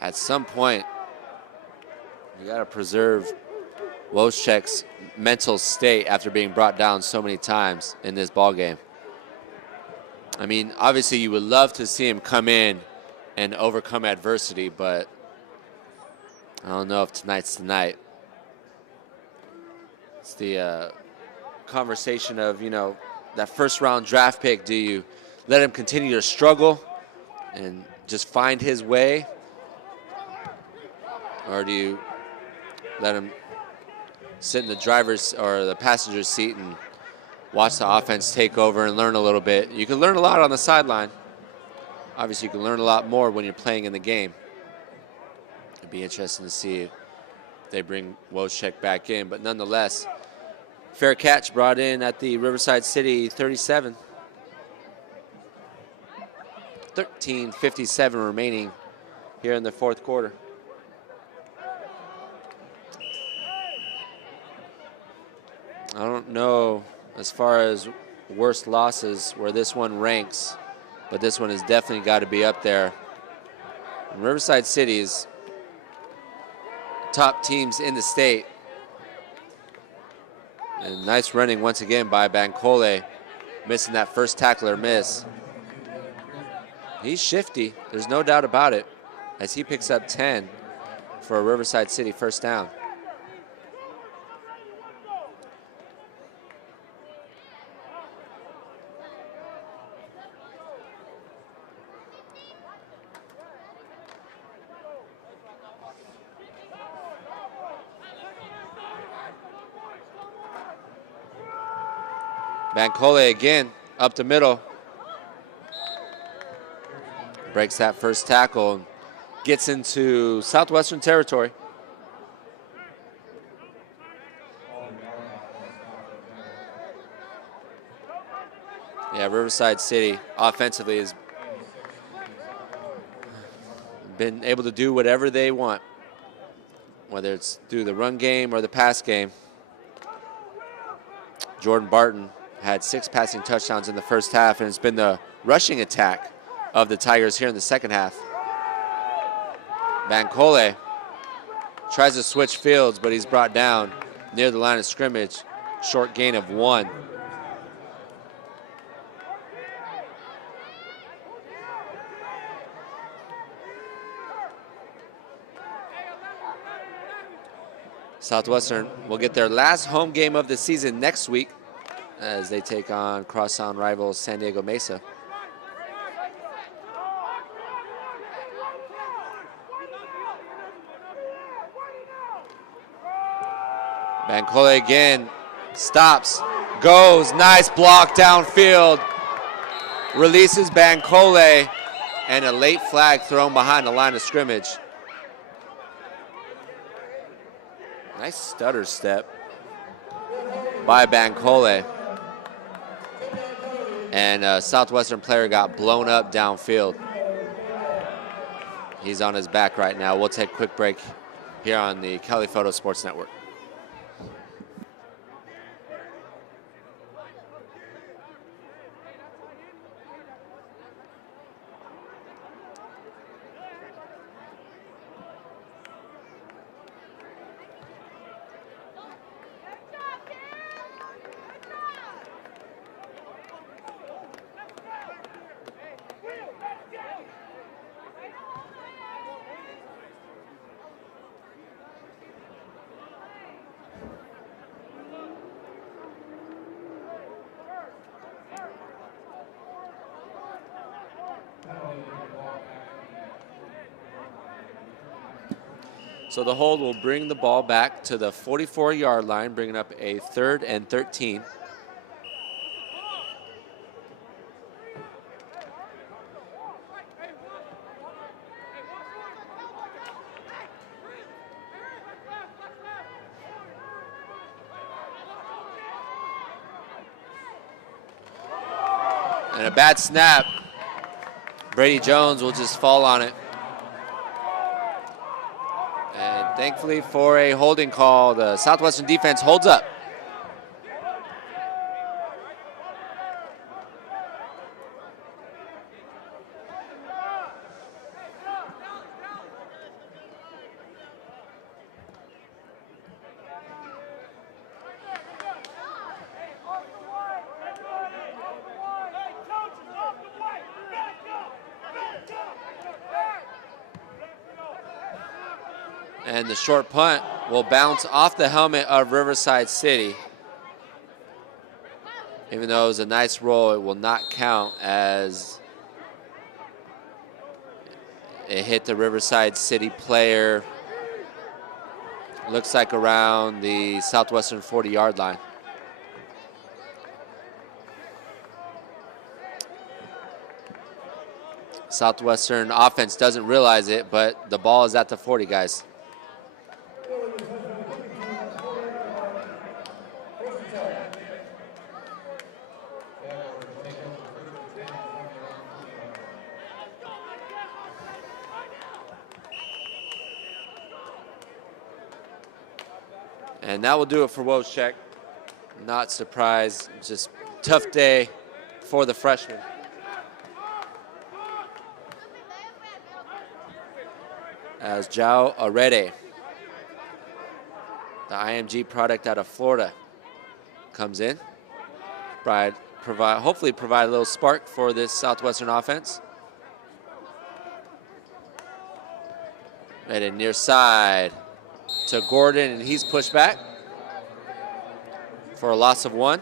At some point, you got to preserve Wojcik's mental state after being brought down so many times in this ball game. I mean, obviously you would love to see him come in and overcome adversity, but I don't know if tonight's tonight. It's the conversation of, you know, that first round draft pick. Do you let him continue to struggle and just find his way? Or do you let him sit in the driver's or the passenger's seat and watch the offense take over and learn a little bit? You can learn a lot on the sideline. Obviously, you can learn a lot more when you're playing in the game. It'd be interesting to see if they bring Wojcik back in, but nonetheless, fair catch brought in at the Riverside City 37. 13:57 remaining here in the 4th quarter. I don't know as far as worst losses where this one ranks, but this one has definitely got to be up there. And Riverside City is top teams in the state. And nice running once again by Bankole, missing that first tackler miss. He's shifty, there's no doubt about it, as he picks up 10 for a Riverside City first down. Bankole again, up the middle. Breaks that first tackle and gets into Southwestern territory. Yeah, Riverside City offensively has been able to do whatever they want, whether it's through the run game or the pass game. Jordan Barton had 6 passing touchdowns in the first half, and it's been the rushing attack of the Tigers here in the second half. Bankole tries to switch fields, but he's brought down near the line of scrimmage. Short gain of 1. Southwestern will get their last home game of the season next week as they take on crosstown rivals San Diego Mesa. Bankole again, stops, goes, nice block downfield, releases Bankole, and a late flag thrown behind the line of scrimmage. Nice stutter step by Bankole. And a Southwestern player got blown up downfield. He's on his back right now. We'll take a quick break here on the Kelly Photo Sports Network. So the hold will bring the ball back to the 44-yard line, bringing up a 3rd and 13. And a bad snap. Brady Jones will just fall on it. And thankfully for a holding call, the Southwestern defense holds up. And the short punt will bounce off the helmet of Riverside City. Even though it was a nice roll, it will not count as it hit the Riverside City player. Looks like around the Southwestern 40-yard line. Southwestern offense doesn't realize it, but the ball is at the 40, guys. And that will do it for Wojciech. Not surprised, just tough day for the freshman. As Jao Arede, the IMG product out of Florida, comes in. Hopefully provide a little spark for this Southwestern offense. Right in near side to Gordon, and he's pushed back for a loss of 1.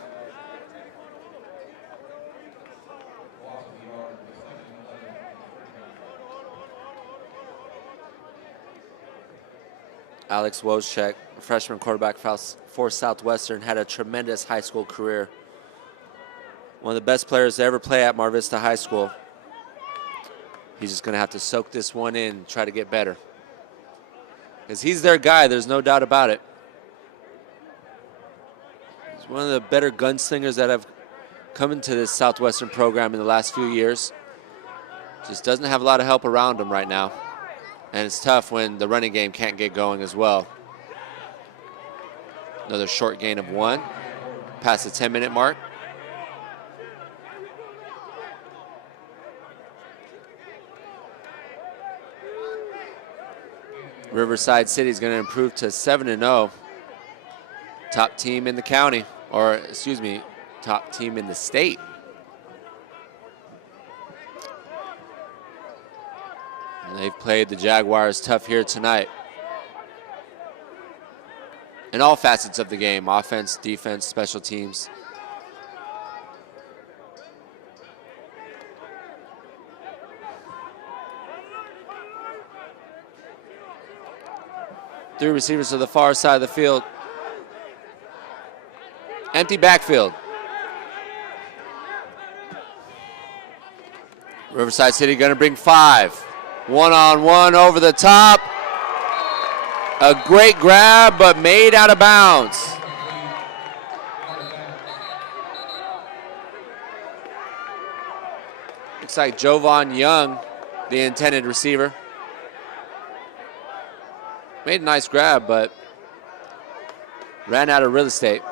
Alex Wojciech, freshman quarterback for Southwestern, had a tremendous high school career. One of the best players to ever play at Mar Vista High School. He's just going to have to soak this one in and try to get better. Because he's their guy, there's no doubt about it. He's one of the better gunslingers that have come into this Southwestern program in the last few years. Just doesn't have a lot of help around him right now. And it's tough when the running game can't get going as well. Another short gain of 1, past the 10-minute mark. Riverside City is going to improve to 7-0. Top team in the county, or excuse me, top team in the state. And they've played the Jaguars tough here tonight. In all facets of the game, offense, defense, special teams. Three receivers to the far side of the field. Empty backfield. Riverside City going to bring 5. One-on-one over the top. A great grab, but made out of bounds. Looks like Jovan Young, the intended receiver. Made a nice grab, but ran out of real estate.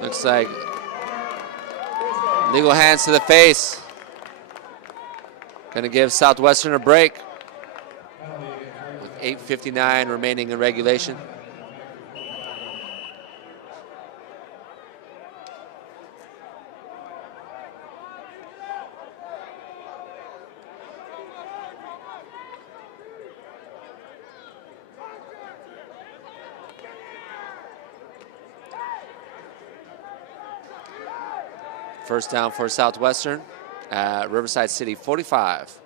Looks like legal hands to the face. Gonna give Southwestern a break with 8:59 remaining in regulation. First down for Southwestern at Riverside City 45.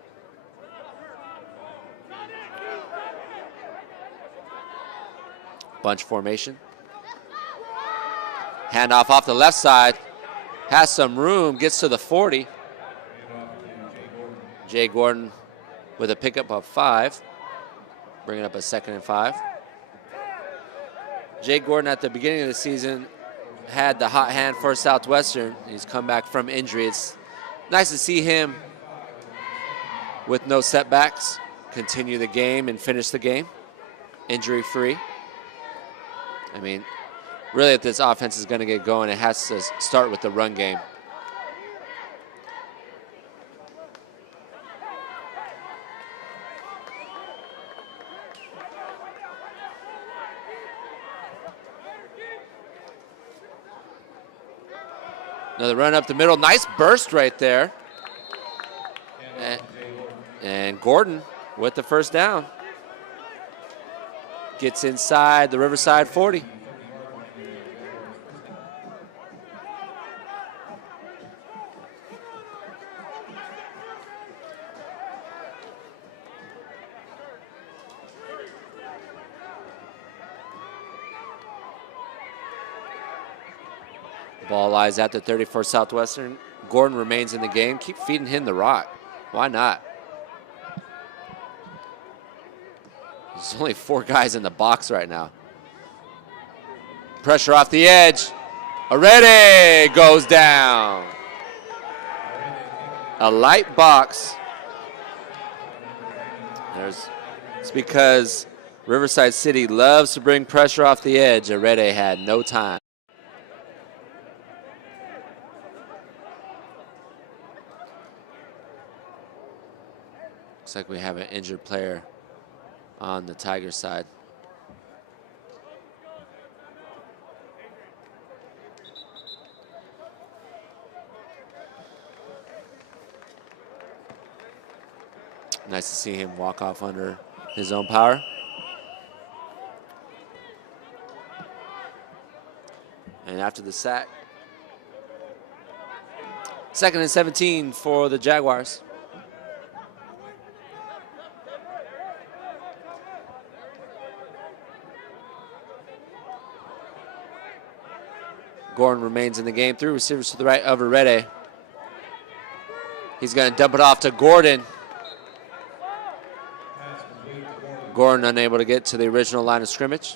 Bunch formation. Handoff off the left side. Has some room, gets to the 40. Jay Gordon with a pickup of 5. Bringing up a 2nd and 5. Jay Gordon at the beginning of the season had the hot hand for Southwestern. He's come back from injury. It's nice to see him with no setbacks continue the game and finish the game injury-free. I mean, really, if this offense is going to get going, it has to start with the run game. Another run up the middle. Nice burst right there. And Gordon with the first down. Gets inside the Riverside 40. Ball lies at the 30 for Southwestern. Gordon remains in the game. Keep feeding him the rock. Why not? There's only 4 guys in the box right now. Pressure off the edge. Arede goes down. A light box. It's because Riverside City loves to bring pressure off the edge. Arede had no time. Looks like we have an injured player on the Tiger side. Nice to see him walk off under his own power. And after the sack, 2nd and 17 for the Jaguars. Gordon remains in the game. 3 receivers to the right of Arede. He's going to dump it off to Gordon. Gordon unable to get to the original line of scrimmage.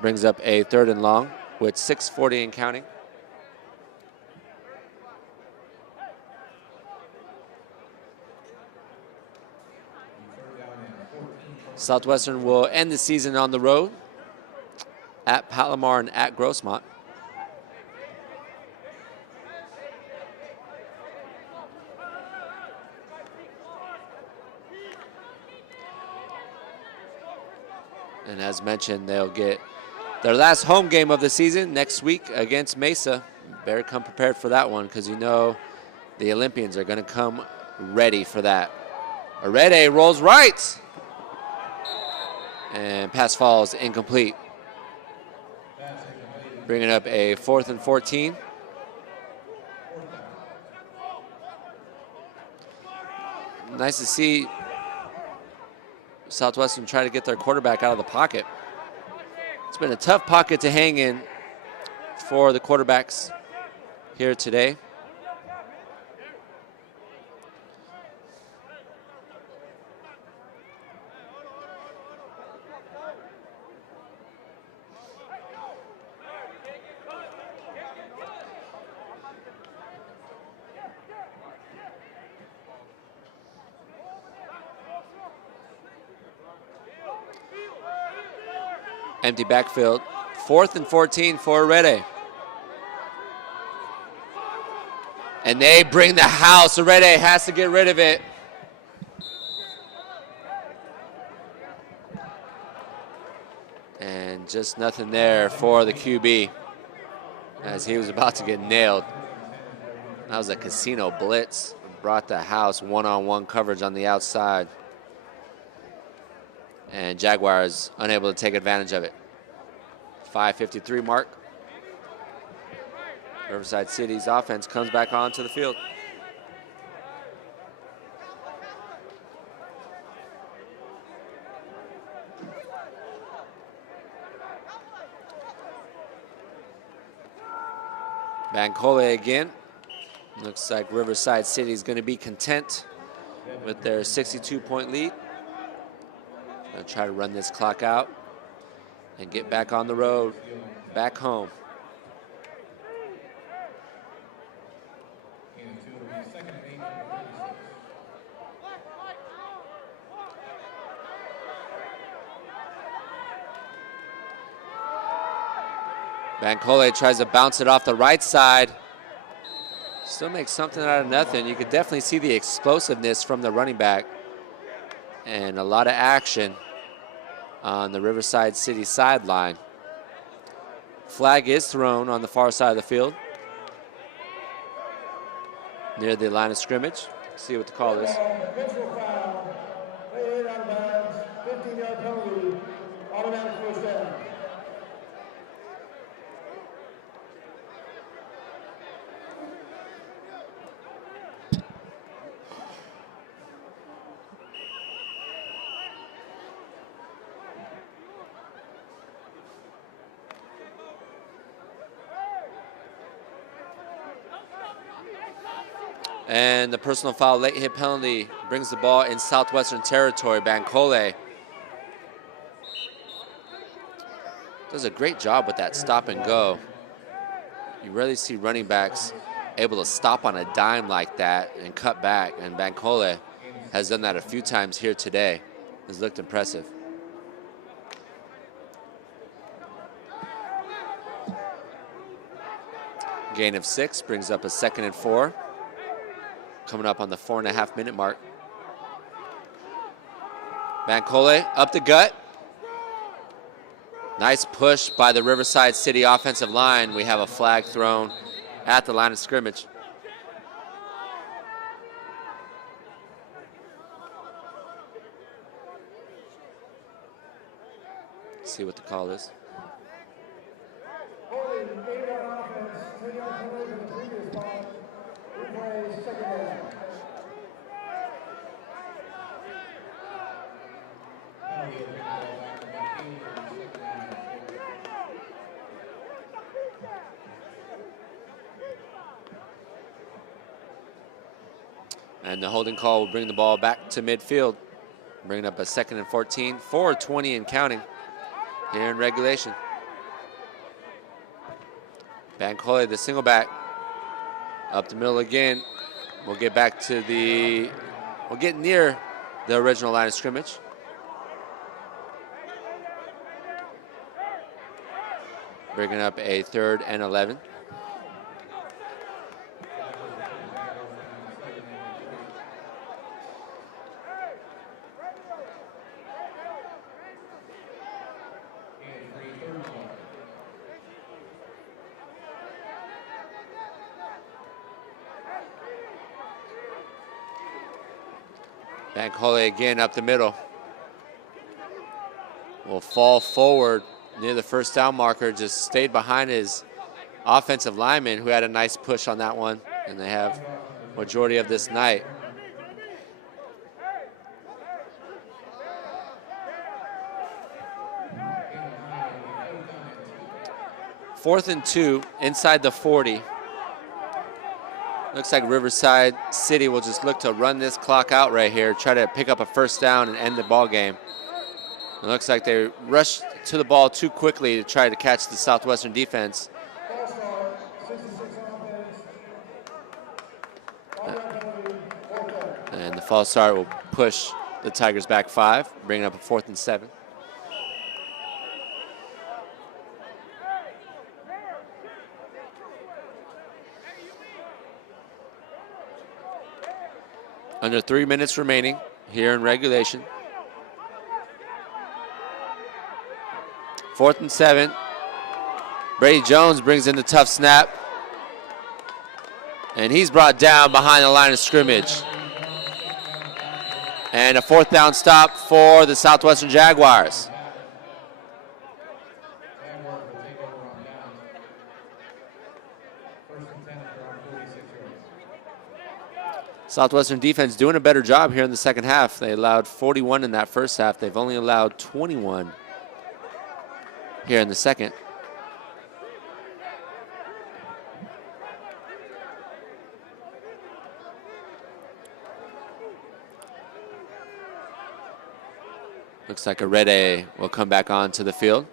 Brings up a 3rd and long with 6:40 and counting. Southwestern will end the season on the road at Palomar and at Grossmont. And as mentioned, they'll get their last home game of the season next week against Mesa. Better come prepared for that one because you know the Olympians are going to come ready for that. Arede rolls right. And pass falls incomplete. Bringing up a 4th and 14. Nice to see Southwestern try to get their quarterback out of the pocket. It's been a tough pocket to hang in for the quarterbacks here today. Empty backfield. 4th and 14 for Arede. And they bring the house. Arede has to get rid of it. And just nothing there for the QB as he was about to get nailed. That was a casino blitz. Brought the house one-on-one coverage on the outside. And Jaguars unable to take advantage of it. 5:53 mark. Riverside City's offense comes back onto the field. Bancole again. Looks like Riverside City is going to be content with their 62-point lead. Going to try to run this clock out and get back on the road, back home. Bancole tries to bounce it off the right side. Still makes something out of nothing. You could definitely see the explosiveness from the running back and a lot of action on the Riverside City sideline. Flag is thrown on the far side of the field near the line of scrimmage. See what the call is. Intentional foul, 88 out of bounds, 15-yard penalty, automatic first down. And the personal foul late hit penalty brings the ball in Southwestern territory. Bancole does a great job with that stop and go. You rarely see running backs able to stop on a dime like that and cut back, and Bancole has done that a few times here today. It's looked impressive. Gain of 6 brings up a 2nd and 4. Coming up on the 4.5-minute mark. Bancole up the gut. Nice push by the Riverside City offensive line. We have a flag thrown at the line of scrimmage. Let's see what the call is. And the holding call will bring the ball back to midfield, bringing up a 2nd and 14, 4:20 and counting here in regulation. Bancole, the single back, up the middle again. We'll get back to we'll get near the original line of scrimmage. Bringing up a 3rd and 11. Bancole again up the middle. Will fall forward near the first down marker, just stayed behind his offensive lineman who had a nice push on that one, and they have majority of this night. Fourth and 2 inside the 40. Looks like Riverside City will just look to run this clock out right here, try to pick up a first down and end the ball game. It looks like they rushed to the ball too quickly to try to catch the Southwestern defense. And the false start will push the Tigers back 5, bringing up a 4th and 7. Under 3 minutes remaining here in regulation. 4th and 7. Brady Jones brings in the tough snap. And he's brought down behind the line of scrimmage. And a 4th down stop for the Southwestern Jaguars. Southwestern defense doing a better job here in the second half. They allowed 41 in that first half. They've only allowed 21 here in the second. Looks like Arede will come back onto the field.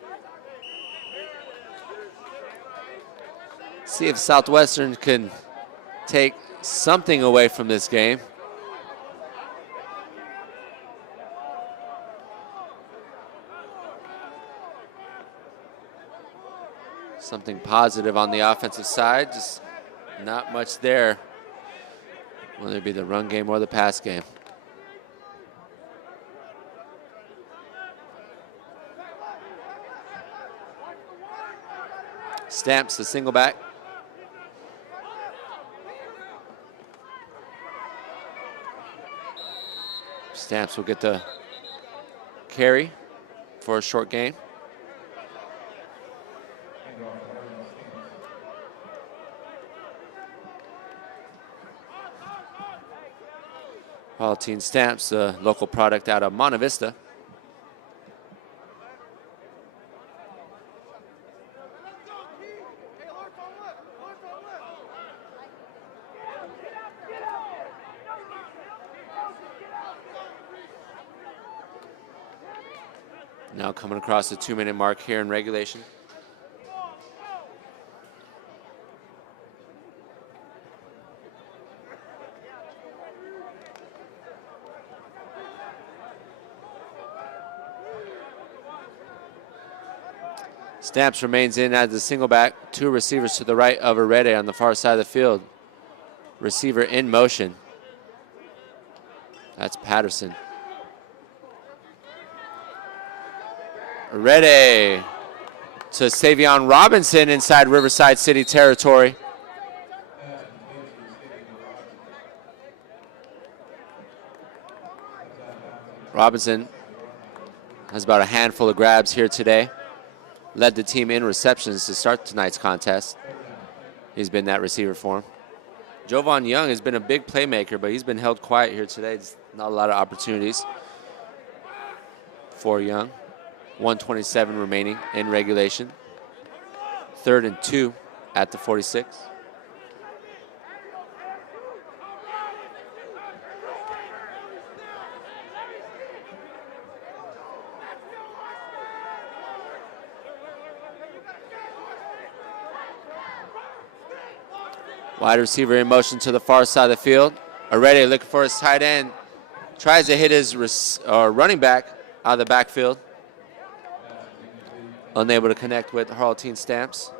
See if Southwestern can take something away from this game. Something positive on the offensive side, just not much there, whether it be the run game or the pass game. Stamps the single back. Stamps will get the carry for a short gain. Palatine Stamps, the local product out of Monte Vista. Now coming across the 2-minute mark here in regulation. Stamps remains in as the single back. 2 receivers to the right of Arede on the far side of the field. Receiver in motion. That's Patterson. Arede to Savion Robinson inside Riverside City territory. Robinson has about a handful of grabs here today. Led the team in receptions to start tonight's contest. He's been that receiver for him. Jovan Young has been a big playmaker, but he's been held quiet here today. There's not a lot of opportunities for Young. 1:27 remaining in regulation. 3rd and 2 at the 46. Wide receiver in motion to the far side of the field. Arede looking for his tight end. Tries to hit his running back out of the backfield. Unable to connect with Harlequin Stamps.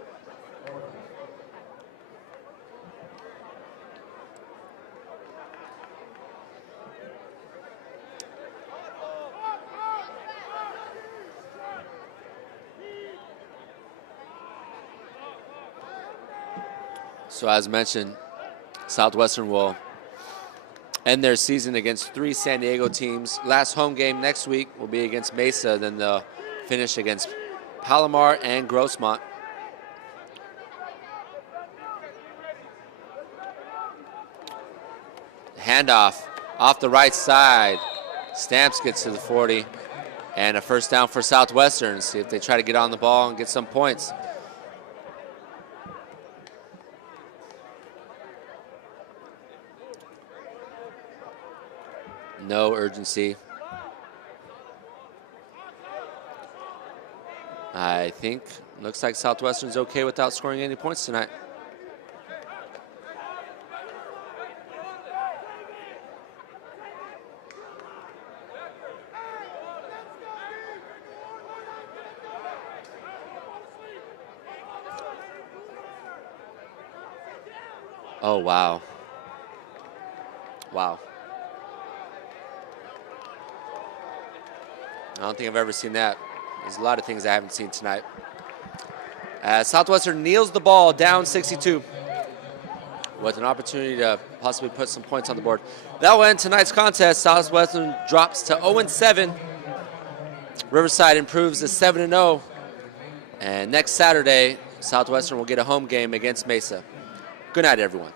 So as mentioned, Southwestern will end their season against 3 San Diego teams. Last home game next week will be against Mesa, then they'll finish against Palomar and Grossmont. Handoff off the right side. Stamps gets to the 40. And a first down for Southwestern. See if they try to get on the ball and get some points. No urgency. I think looks like Southwestern's okay without scoring any points tonight. Oh, wow. Wow. I don't think I've ever seen that. There's a lot of things I haven't seen tonight. Southwestern kneels the ball down 62 with an opportunity to possibly put some points on the board. That will end tonight's contest. Southwestern drops to 0-7. Riverside improves to 7-0. And next Saturday, Southwestern will get a home game against Mesa. Good night, everyone.